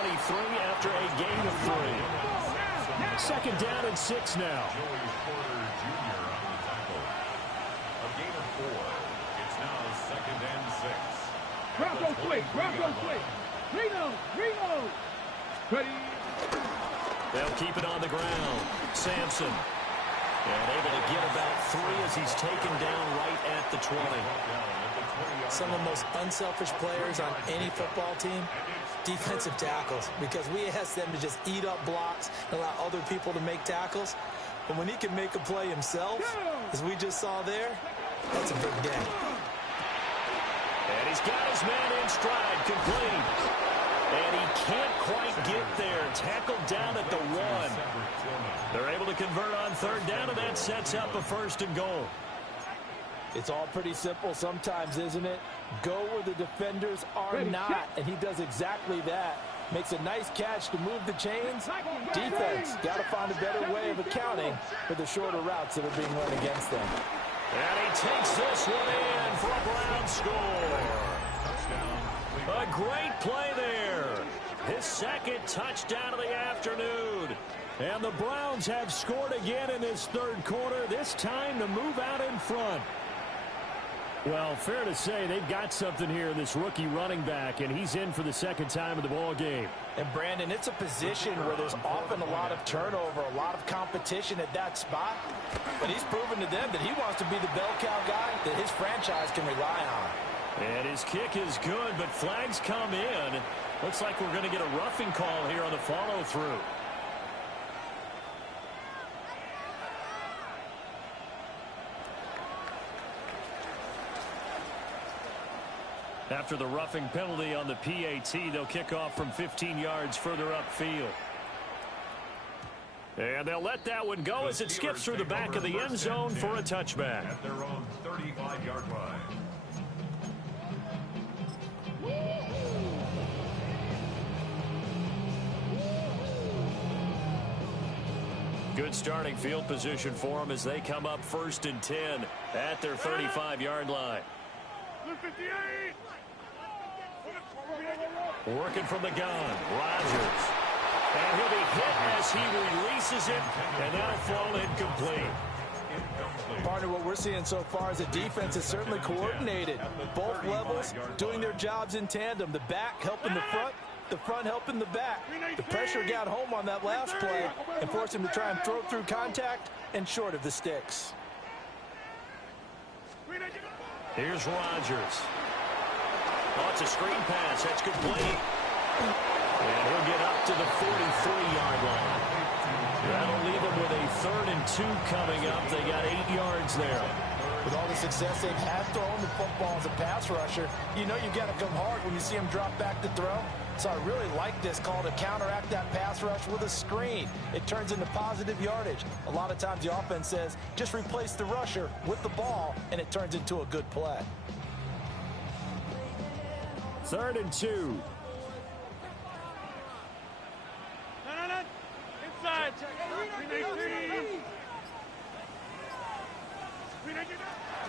after a gain of 3. 2nd down and 6 now. Joey Porter Jr. on the tackle. A gain of 4. It's now 2nd and 6. Bronco swing. Bronco swing. Reload. Reload. Ready. They'll keep it on the ground. Sampson. And able to get about 3 as he's taken down right at the 20. Some of the most unselfish players on any football team, defensive tackles, because we ask them to just eat up blocks and allow other people to make tackles. But when he can make a play himself, as we just saw there, that's a big day. And he's got his man in stride, complete. And he can't quite get there. Tackled down at the 1. They're able to convert on 3rd down, and that sets up a 1st and goal. It's all pretty simple sometimes, isn't it? Go where the defenders are not, and he does exactly that. Makes a nice catch to move the chains. Defense got to find a better way of accounting for the shorter routes that are being run against them. And he takes this one in for a Brown score. A great play there. His 2nd touchdown of the afternoon. And the Browns have scored again in this 3rd quarter, this time to move out in front. Well, fair to say they've got something here in this rookie running back, and he's in for the 2nd time of the ball game. And, Brandon, it's a position where there's often a lot of turnover, a lot of competition at that spot. But he's proven to them that he wants to be the bell cow guy that his franchise can rely on. And his kick is good, but flags come in. Looks like we're going to get a roughing call here on the follow-through. After the roughing penalty on the PAT, they'll kick off from 15 yards further upfield. And they'll let that one go as it skips through the back of the end zone for a touchback. At their own 35-yard line. Good starting field position for them as they come up 1st and 10 at their 35-yard line. Working from the gun, Rodgers. And he'll be hit as he releases it, and that'll fall incomplete. Partner, what we're seeing so far is the defense is certainly coordinated. Both levels doing their jobs in tandem. The back helping the front helping the back. The pressure got home on that last play and forced him to try and throw through contact and short of the sticks. Here's Rodgers. Oh, it's a screen pass. That's complete. And he'll get up to the 43-yard line. That'll leave them with a 3rd and 2 coming up. They got 8 yards there. With all the success they've had throwing the football as a pass rusher, you know you've got to come hard when you see him drop back to throw. So I really like this call to counteract that pass rush with a screen. It turns into positive yardage. A lot of times the offense says, just replace the rusher with the ball, and it turns into a good play. 3rd and 2. Inside.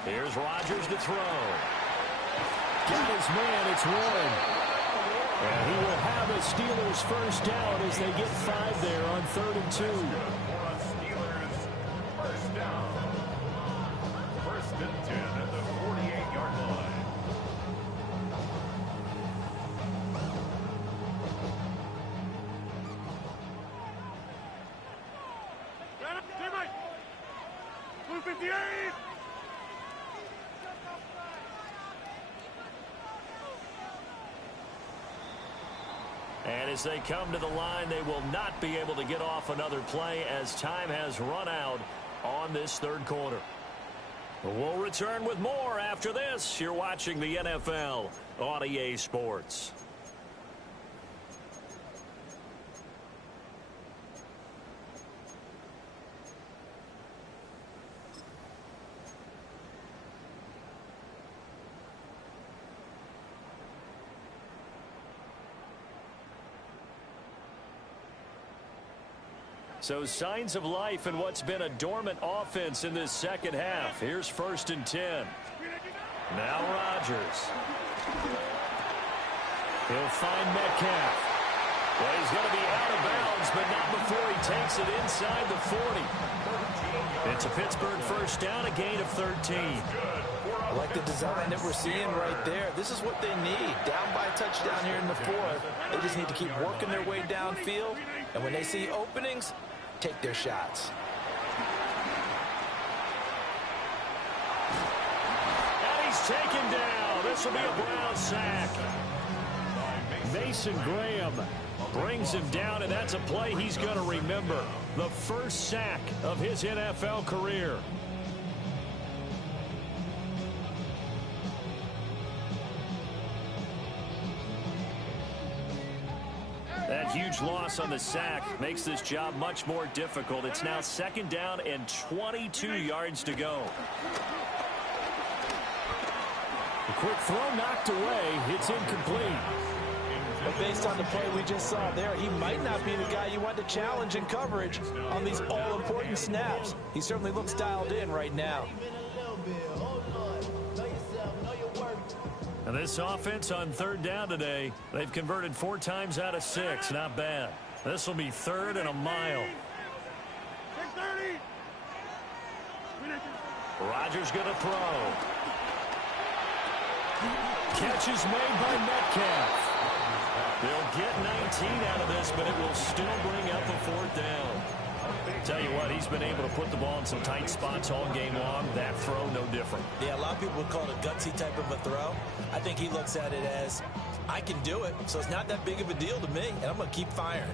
Here's Rodgers to throw. Got his man, it's Warren. And he will have a Steelers 1st down as they get 5 there on 3rd and 2. Steelers 1st down. 1st and 10 at the 48-yard line. Blue 58. And as they come to the line, they will not be able to get off another play as time has run out on this 3rd quarter. We'll return with more after this. You're watching the NFL on EA Sports. So signs of life in what's been a dormant offense in this second half. Here's 1st and 10. Now Rodgers. He'll find Metcalf. Well, he's going to be out of bounds, but not before he takes it inside the 40. It's a Pittsburgh first down, a gain of 13. I like the design that we're seeing right there. This is what they need. Down by a touchdown here in the 4th. They just need to keep working their way downfield. And when they see openings, take their shots. And he's taken down. This will be a Brown sack. Mason Graham brings him down, and that's a play he's going to remember. The first sack of his NFL career. That huge loss on the sack makes this job much more difficult. It's now 2nd down and 22 yards to go. A quick throw knocked away. It's incomplete. But based on the play we just saw there, he might not be the guy you want to challenge in coverage on these all-important snaps. He certainly looks dialed in right now. And this offense on 3rd down today, they've converted 4 times out of 6. Not bad. This will be 3rd and a mile. Rodgers going to throw. Catch is made by Metcalf. They'll get 19 out of this, but it will still bring up a 4th down. Tell you what, he's been able to put the ball in some tight spots all game long. That throw, no different. Yeah, a lot of people would call it a gutsy type of a throw. I think he looks at it as, I can do it, so it's not that big of a deal to me, and I'm going to keep firing.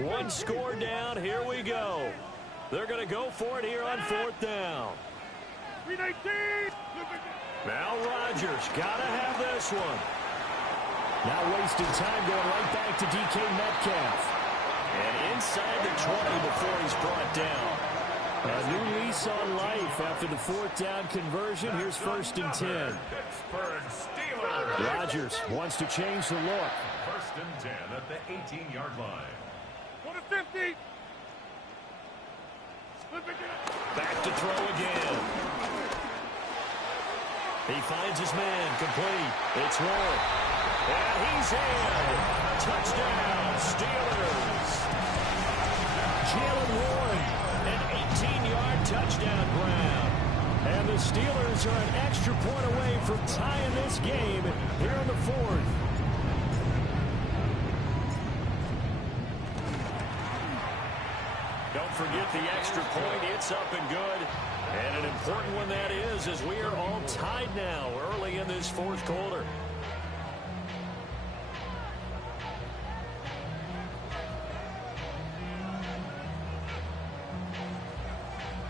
One score down. Here we go. They're going to go for it here on 4th down. Now Rodgers got to have this one. Now wasting time going right back to DK Metcalf. And inside the 20 before he's brought down. A new lease on life after the 4th down conversion. Here's 1st and 10. Rodgers wants to change the look. 1st and 10 at the 18-yard line. 50. Back to throw again. He finds his man, complete. It's Warren. And he's in. Touchdown, Steelers. Jalen Warren, an 18-yard touchdown grab. And the Steelers are an extra point away from tying this game here in the 4th. Don't forget the extra point. It's up and good. And an important one that is, as we are all tied now early in this fourth quarter.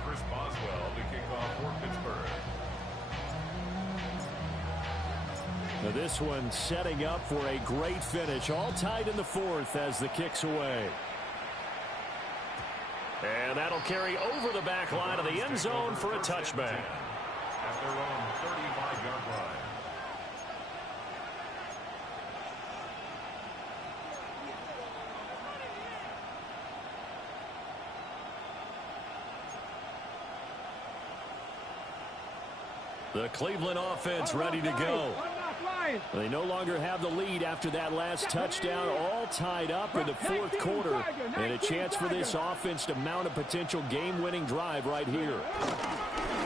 Chris Boswell to kick off for Pittsburgh. Now this one setting up for a great finish. All tied in the fourth as the kick's away. And that'll carry over the back line of the end zone for a touchback. At their own 35-yard line. The Cleveland offense ready to go. They no longer have the lead after that last touchdown, all tied up in the fourth quarter, and a chance for this offense to mount a potential game-winning drive right here.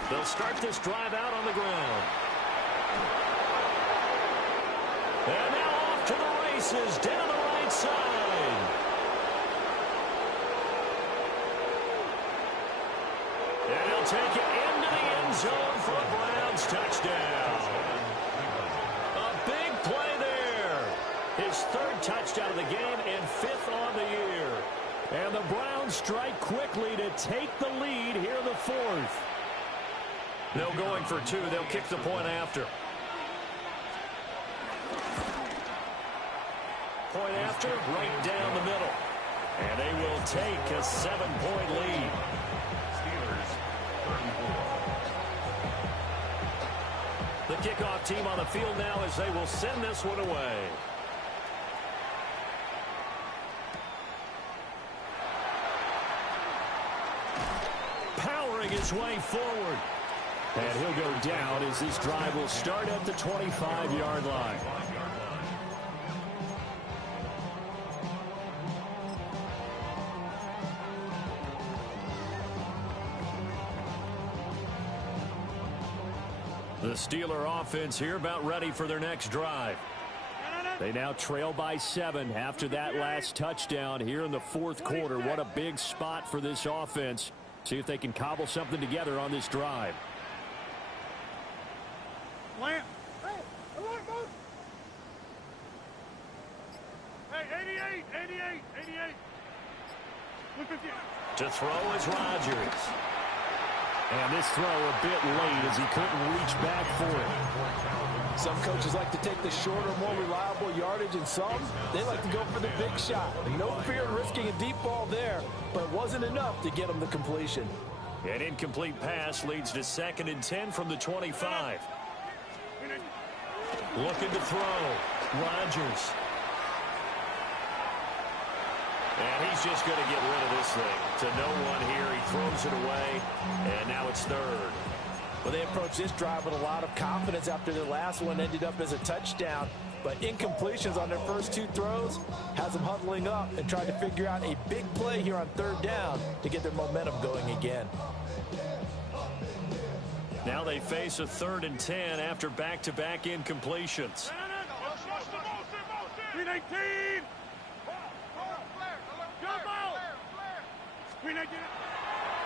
They'll start this drive out on the ground. And now off to the races down the right side. And he'll take it into the end zone for a Browns touchdown. A big play there. His third touchdown of the game and fifth on the year. And the Browns strike quickly to take the lead here in the fourth. No going for two. They'll kick the point after. Point after, right down the middle. And they will take a 7-point lead. Steelers, 34. The kickoff team on the field now as they will send this one away. Powering his way forward. And he'll go down as this drive will start at the 25-yard line. The Steeler offense here about ready for their next drive. They now trail by 7 after that last touchdown here in the fourth quarter. What a big spot for this offense. See if they can cobble something together on this drive. Lamp. Hey, Hey, 88. To throw is Rodgers. And this throw a bit late as he couldn't reach back for it. Some coaches like to take the shorter, more reliable yardage, and some, they like to go for the big shot. No fear in risking a deep ball there, but it wasn't enough to get him the completion. An incomplete pass leads to 2nd and 10 from the 25. Looking to throw. Rodgers. And he's just going to get rid of this thing. To no one here. He throws it away. And now it's 3rd. Well, they approached this drive with a lot of confidence after their last one ended up as a touchdown. But incompletions on their first 2 throws has them huddling up and trying to figure out a big play here on 3rd down to get their momentum going again. Now they face a 3rd and 10 after back-to-back incompletions. 18.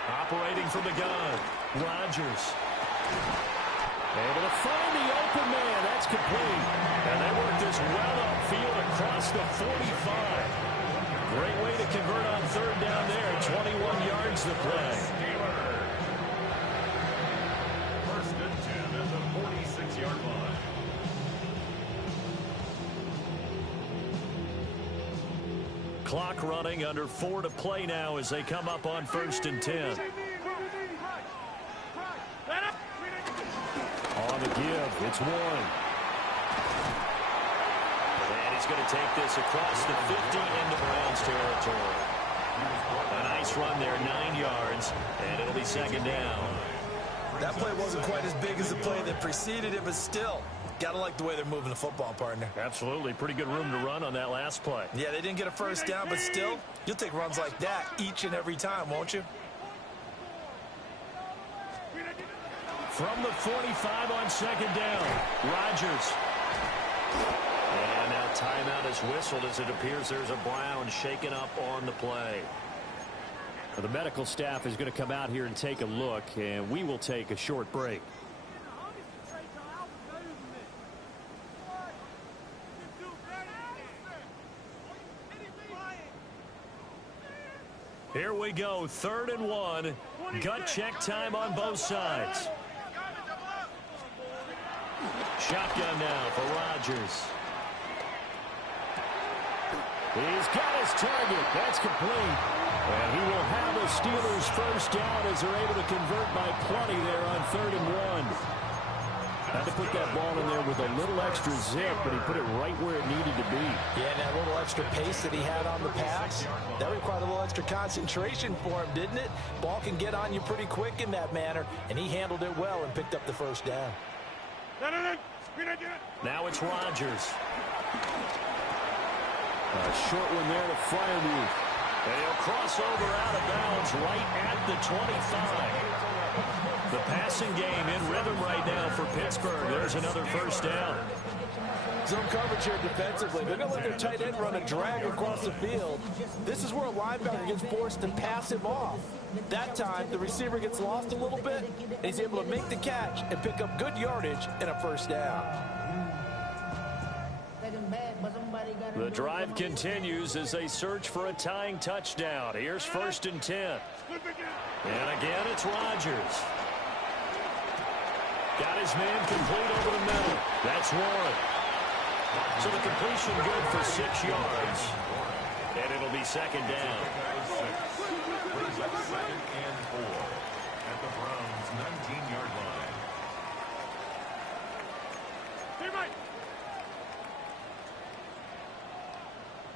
Operating from the gun. Rodgers. Able to find the open man. That's complete. And they work this well upfield across the 45. Great way to convert on 3rd down there. 21 yards to play. First and 10 at the 46-yard line. Clock running, under 4 to play now as they come up on 1st and 10. On the give, it's Warren. And he's going to take this across the 50 into Browns territory. A nice run there, 9 yards, and it'll be 2nd down. That play wasn't quite as big as the play that preceded it, but still, got to like the way they're moving the football, partner. Absolutely. Pretty good room to run on that last play. Yeah, they didn't get a first down, but still, you'll take runs like that each and every time, won't you? From the 45 on 2nd down, Rodgers. And now timeout is whistled as it appears there's a Brown shaken up on the play. The medical staff is going to come out here and take a look, and we will take a short break. Here we go, 3rd and 1. Gut check time on both sides. Shotgun now for Rodgers. He's got his target. That's complete. And he will have the Steelers first down as they're able to convert by plenty there on 3rd and 1. Had to put that ball in there with a little extra zip, but he put it right where it needed to be. Yeah, and that little extra pace that he had on the pass, that required a little extra concentration for him, didn't it? Ball can get on you pretty quick in that manner, and he handled it well and picked up the first down. Now it's Rodgers. A short one there to Freiermuth. They'll cross over out of bounds right at the 25. The passing game in rhythm right now for Pittsburgh. There's another first down. Zone coverage here defensively. They're going to let their tight end run a drag across the field. This is where a linebacker gets forced to pass him off. That time, the receiver gets lost a little bit, and he's able to make the catch and pick up good yardage and a first down. The drive continues as they search for a tying touchdown. Here's 1st and 10. And again, it's Rodgers. Got his man complete over the middle. That's Warren. So the completion good for 6 yards. And it'll be 2nd down. Brings up 2nd and 4 at the Browns' 19-yard line. Teammate!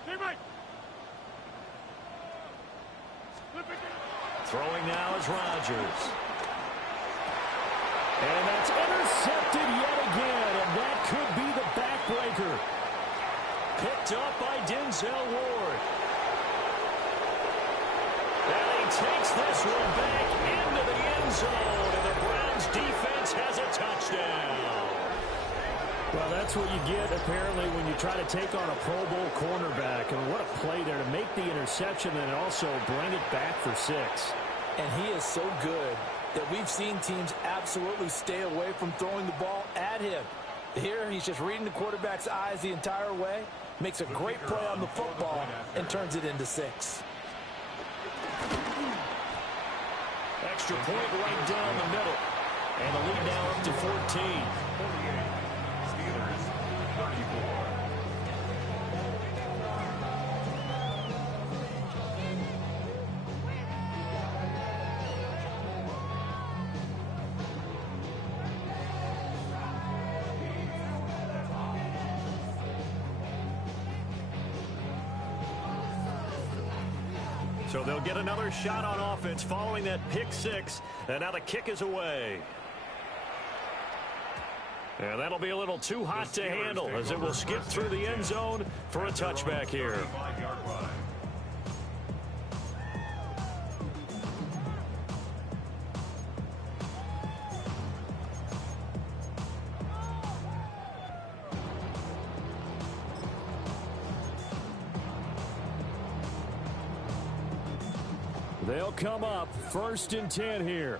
Teammate! Throwing now is Rodgers. And that's intercepted yet again, and that could be the backbreaker. Picked up by Denzel Ward. And he takes this one back into the end zone, and the Browns defense has a touchdown. Well, that's what you get, apparently, when you try to take on a Pro Bowl cornerback. And what a play there to make the interception and also bring it back for 6. And he is so good that we've seen teams absolutely stay away from throwing the ball at him. Here, he's just reading the quarterback's eyes the entire way, makes a great play on the football, and turns it into 6. Extra point right down the middle. And the lead now up to 14. Steelers 34. So they'll get another shot on offense following that pick 6. And now the kick is away. And that'll be a little too hot to handle as it will skip through the end zone for a touchback here. 35-yard line. They'll come up 1st and 10 here.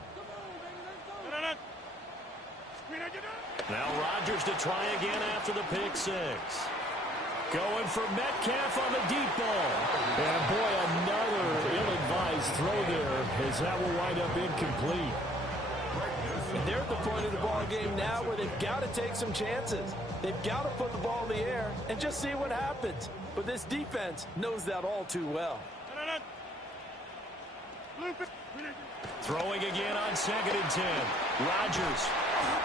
Now Rodgers to try again after the pick 6. Going for Metcalf on the deep ball. And boy, another ill-advised throw there as that will wind up incomplete. And they're at the point of the ball game now where they've got to take some chances. They've got to put the ball in the air and just see what happens. But this defense knows that all too well. Throwing again on 2nd and 10. Rodgers.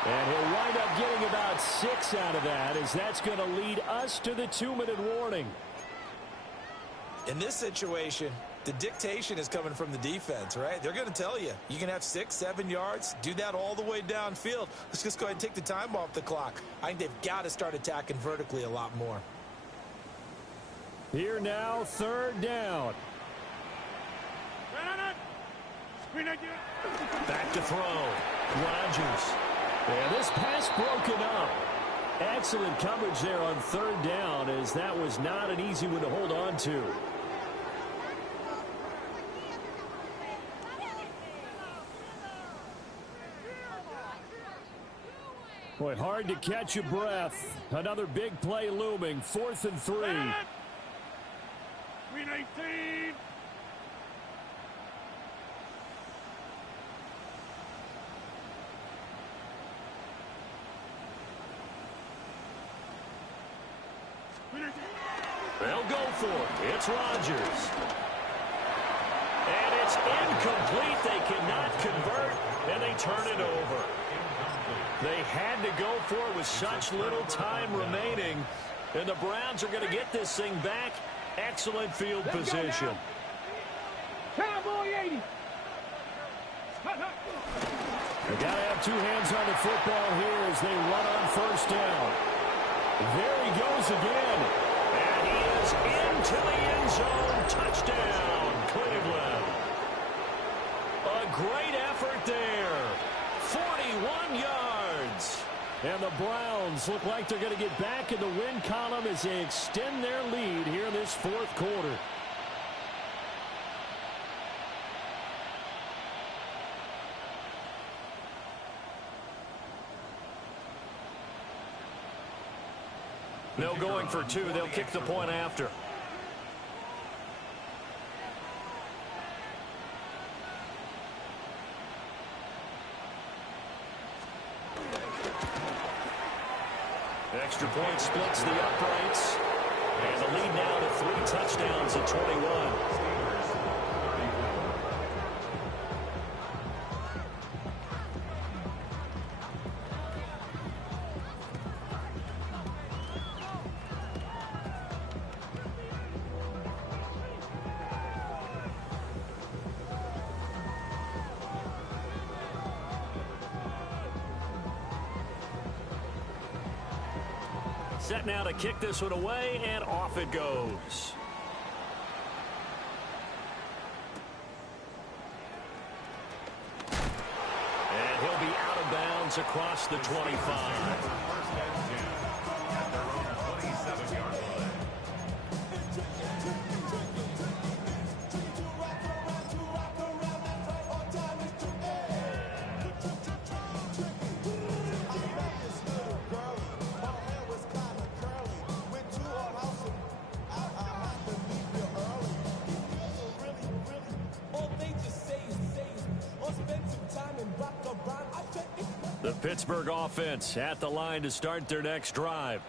And he'll wind up getting about 6 out of that as that's going to lead us to the 2-minute warning. In this situation, the dictation is coming from the defense, right? They're going to tell you, you can have 6, 7 yards, do that all the way downfield. Let's just go ahead and take the time off the clock. I think they've got to start attacking vertically a lot more. Here now, 3rd down. Back to throw. Rodgers. And this pass broken up. Excellent coverage there on 3rd down as that was not an easy one to hold on to. Boy, hard to catch your breath. Another big play looming. 4th and 3. 319. They'll go for it. It's Rodgers. And it's incomplete. They cannot convert, and they turn it over. They had to go for it with such little time remaining. And the Browns are going to get this thing back. Excellent field position. Cowboy 80. They got to have two hands on the football here as they run on 1st down. There he goes again. And he is into the end zone. Touchdown, Cleveland. A great effort there. 41 yards. And the Browns look like they're going to get back in the win column as they extend their lead here in this 4th quarter. No going for 2. They'll kick the point after. Extra point splits the uprights. And the lead now to 3 touchdowns at 21. Set now to kick this one away, and off it goes. And he'll be out of bounds across the 25. The Pittsburgh offense at the line to start their next drive.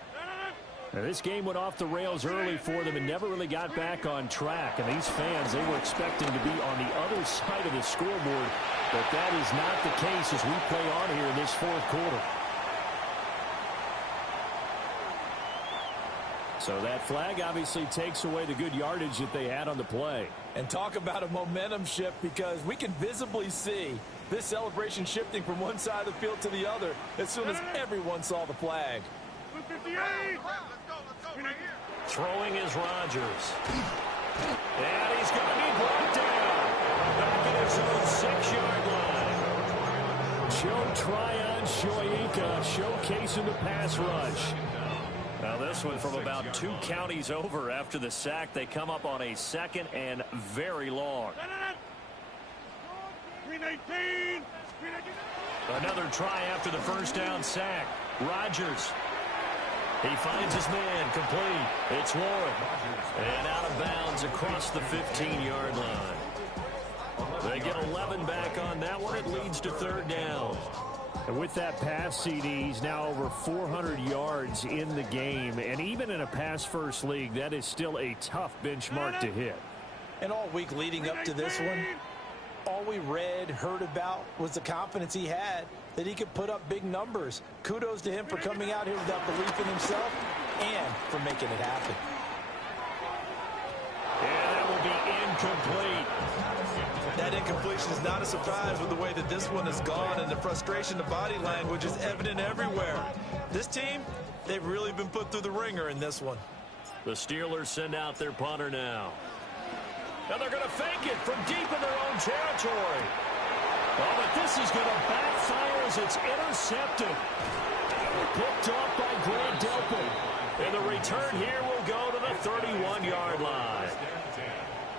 Now, this game went off the rails early for them and never really got back on track. And these fans, they were expecting to be on the other side of the scoreboard. But that is not the case as we play on here in this 4th quarter. So that flag obviously takes away the good yardage that they had on the play. And talk about a momentum shift, because we can visibly see this celebration shifting from one side of the field to the other as soon as everyone saw the flag. 258. Throwing is Rodgers. And he's going to be brought down. Back at his own 6-yard line. Joe Tryon Shoyinka showcasing the pass rush. Now this one from about 2 counties over after the sack. They come up on a 2nd and very long. 319. Another try after the 1st down sack. Rodgers. He finds his man complete. It's Warren. And out of bounds across the 15-yard line. They get 11 back on that one. It leads to 3rd down. And with that pass, CD, he's now over 400 yards in the game. And even in a pass-first league, that is still a tough benchmark to hit. And all week leading up to this one, all we read, heard about was the confidence he had that he could put up big numbers. Kudos to him for coming out here with that belief in himself and for making it happen. And that will be incomplete. That incompletion is not a surprise with the way that this one has gone, and the frustration, the body language is evident everywhere. This team, they've really been put through the ringer in this one. The Steelers send out their punter now. And they're going to fake it from deep in their own territory. Oh, but this is going to backfire as it's intercepted. Picked off by Grant Delpit. And the return here will go to the 31-yard line.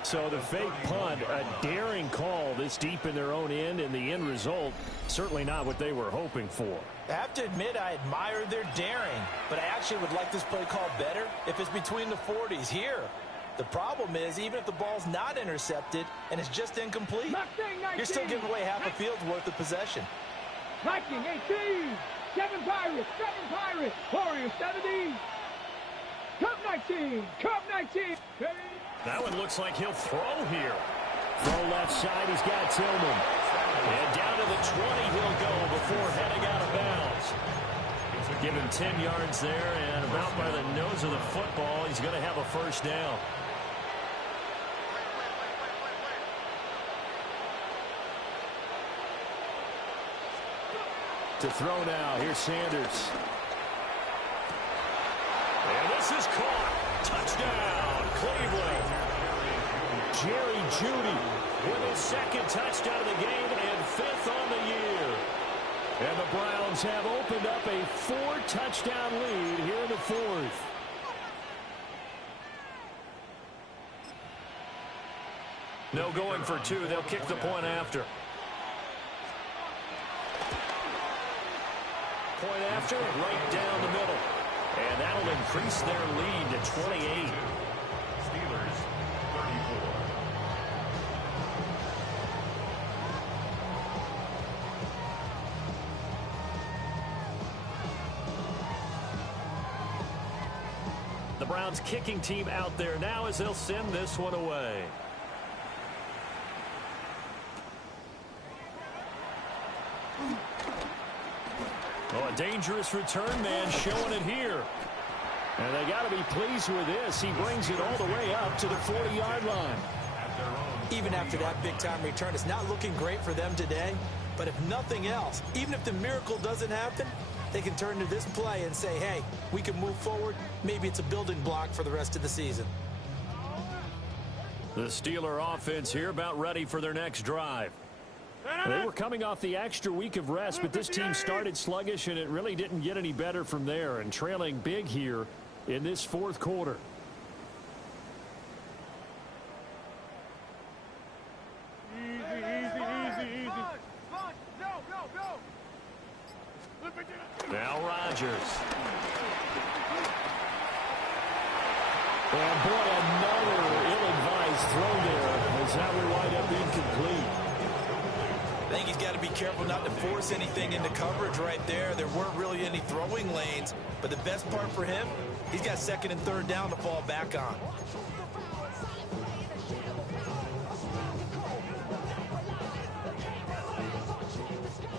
So the fake punt, a daring call this deep in their own end, and the end result, certainly not what they were hoping for. I have to admit I admire their daring, but I actually would like this play called better if it's between the 40s here. The problem is, even if the ball's not intercepted and it's just incomplete, you're still giving away half a field's worth of possession. Viking 18, 7 Pirates, Warriors 17. Cub 19, Cub 19. That one looks like he'll throw here. Throw left side, he's got Tillman. And down to the 20 he'll go before heading out of bounds. Give him 10 yards there, and about by the nose of the football, he's going to have a first down. To throw now, here's Sanders. And this is caught. Touchdown, Cleveland. Jerry Jeudy with his second touchdown of the game and 5th on the year. And the Browns have opened up a 4-touchdown lead here in the 4th. No going for 2. They'll kick the point after. Point after, right down the middle. And that'll increase their lead to 28. Steelers, 34. The Browns kicking team out there now as they'll send this one away. Oh, a dangerous return man showing it here. And they got to be pleased with this. He brings it all the way up to the 40-yard line. Even after that big-time return, it's not looking great for them today. But if nothing else, even if the miracle doesn't happen, they can turn to this play and say, hey, we can move forward. Maybe it's a building block for the rest of the season. The Steeler offense here about ready for their next drive. They were coming off the extra week of rest, but this team started sluggish, and it really didn't get any better from there, and trailing big here in this 4th quarter. Easy. Go. Now Rodgers. And boy, another ill-advised throw there as that will wind up incomplete. I think he's got to be careful not to force anything into coverage right there. There weren't really any throwing lanes, but the best part for him, he's got 2nd and 3rd down to fall back on.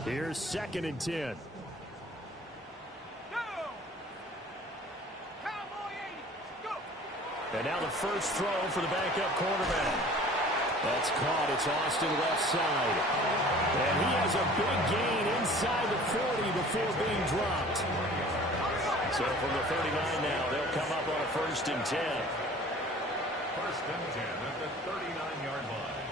Here's 2nd and 10. And now the first throw for the backup quarterback. That's caught. It's Austin left side. And he has a big gain inside the 40 before being dropped. So from the 39 now, they'll come up on a 1st and 10. 1st and 10 at the 39-yard line.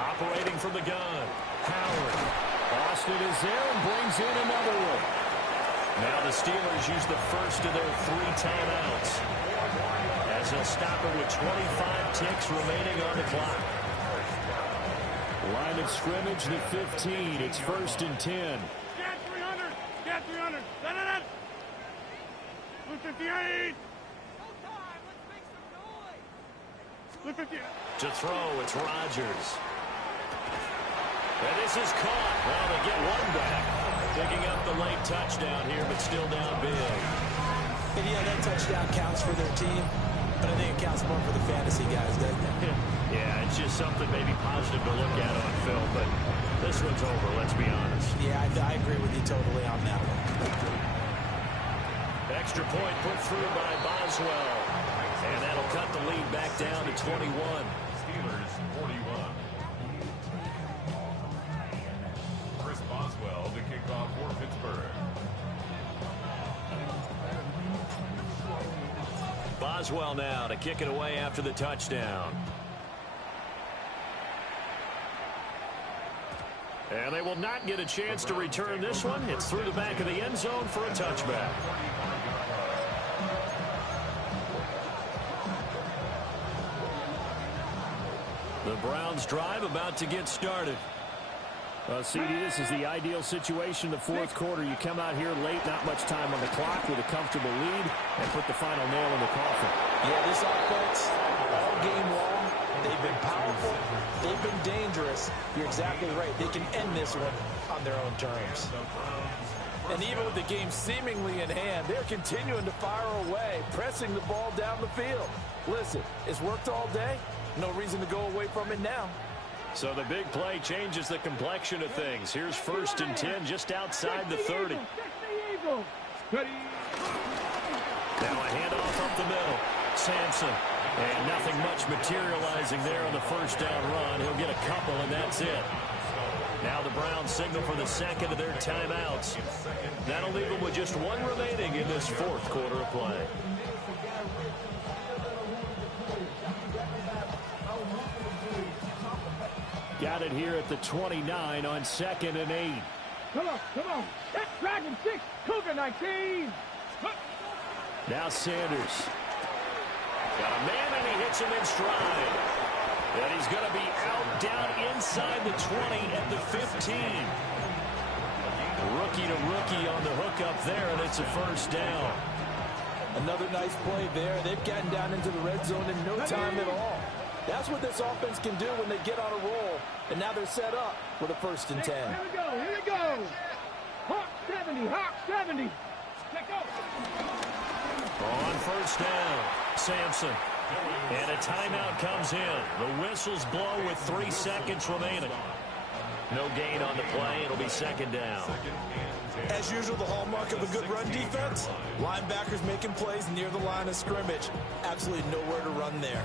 Operating from the gun, Howard. Austin is there and brings in another one. Now the Steelers use the first of their 3 timeouts as they'll stop it with 25 ticks remaining on the clock. Line of scrimmage, the 15. It's 1st and 10. Get 300. 58. 58. To throw, it's Rodgers. And this is caught. Well, they get one back. Picking up the late touchdown here, but still down big. And yeah, that touchdown counts for their team, but I think it counts more for the fantasy guys, doesn't it? Yeah, it's just something maybe positive to look at on film, but this one's over, let's be honest. Yeah, I agree with you totally on that one. Extra point put through by Boswell. And that'll cut the lead back down to 21. Steelers, 41. Chris Boswell to kick off for Pittsburgh. Boswell now to kick it away after the touchdown. And they will not get a chance to return this one. It's through the back of the end zone for a touchback. Browns drive about to get started. Well, CD, this is the ideal situation in the fourth quarter. You come out here late, not much time on the clock, with a comfortable lead, and put the final nail in the coffin. Yeah, this offense, all game long, they've been powerful, they've been dangerous. You're exactly right. They can end this one on their own terms. And even with the game seemingly in hand, they're continuing to fire away, pressing the ball down the field. Listen, it's worked all day. No reason to go away from it now. So the big play changes the complexion of things. Here's 1st and 10 just outside the 30. Now a handoff up the middle. Sampson. And nothing much materializing there on the first down run. He'll get a couple, and that's it. Now the Browns signal for the second of their timeouts. That'll leave them with just one remaining in this fourth quarter of play. Got it here at the 29 on 2nd and 8. Come on. That's Dragon 6, Cougar 19. Now Sanders. Got a man, and he hits him in stride. And he's going to be out down inside the 20 at the 15. Rookie to rookie on the hook up there, and it's a first down. Another nice play there. They've gotten down into the red zone in no time at all. That's what this offense can do when they get on a roll. And now they're set up with a 1st and 10. Here we go. Hawk 70. Let's go. On first down, Sampson. And a timeout comes in. The whistles blow with 3 seconds remaining. No gain on the play. It'll be 2nd down. As usual, the hallmark of a good run defense, linebackers making plays near the line of scrimmage. Absolutely nowhere to run there.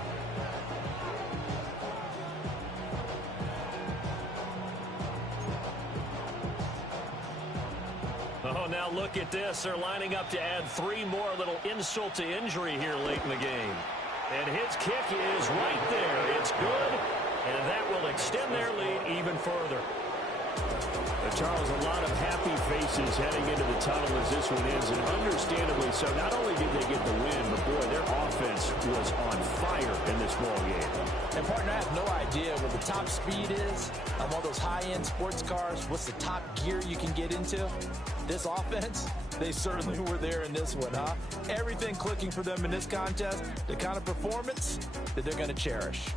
Oh, now look at this. They're lining up to add 3 more. Little insult to injury here late in the game. And his kick is right there. It's good, and that will extend their lead even further. Charles, a lot of happy faces heading into the tunnel as this one ends, and understandably so. Not only did they get the win, but, boy, their offense was on fire in this ball game. And, partner, I have no idea what the top speed is on all those high-end sports cars. What's the top gear you can get into? This offense, they certainly were there in this one, huh? Everything clicking for them in this contest, the kind of performance that they're going to cherish.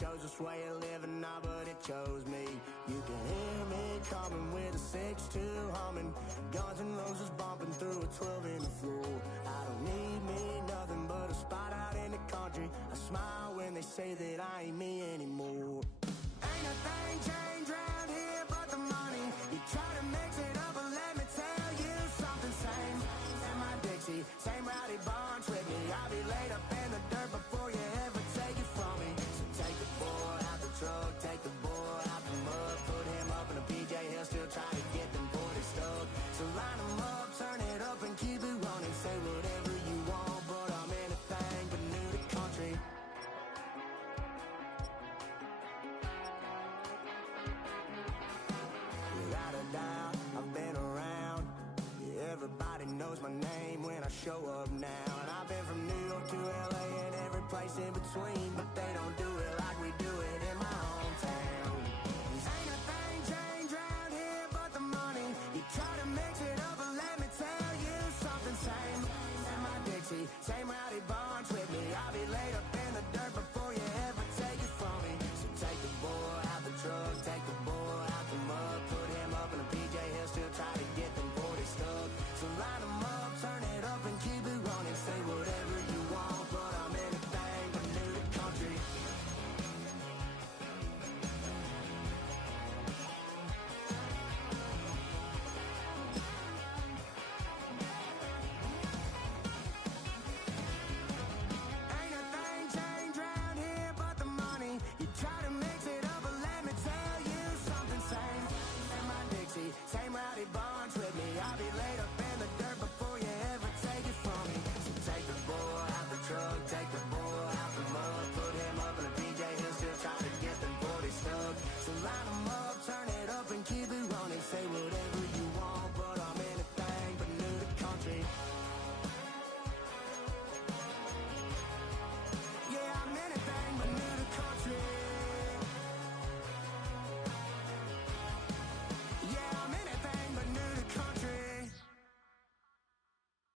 Chose this way of living now, but it chose me. You can hear me coming with a 6-2 humming, Guns N' Roses bumping through a 12 in the floor. I don't need me nothing but a spot out in the country. I smile when they say that I ain't me anymore. Ain't a thing changed around here but the money. You try to mix it up, but let me tell you something. Same in my Dixie, same rowdy bunch with me. I'll be laid up in the dirt before you ever take it from me. Take the boy out the truck, take the boy out the mud, put him up in a PJ, he'll still try to get them boys stuck. So line them up, turn it up and keep it running. Say whatever you want, but I'm anything but new to country. Without a doubt, I've been around. Yeah, everybody knows my name when I show up now. And I've been from New York to LA and every place in between.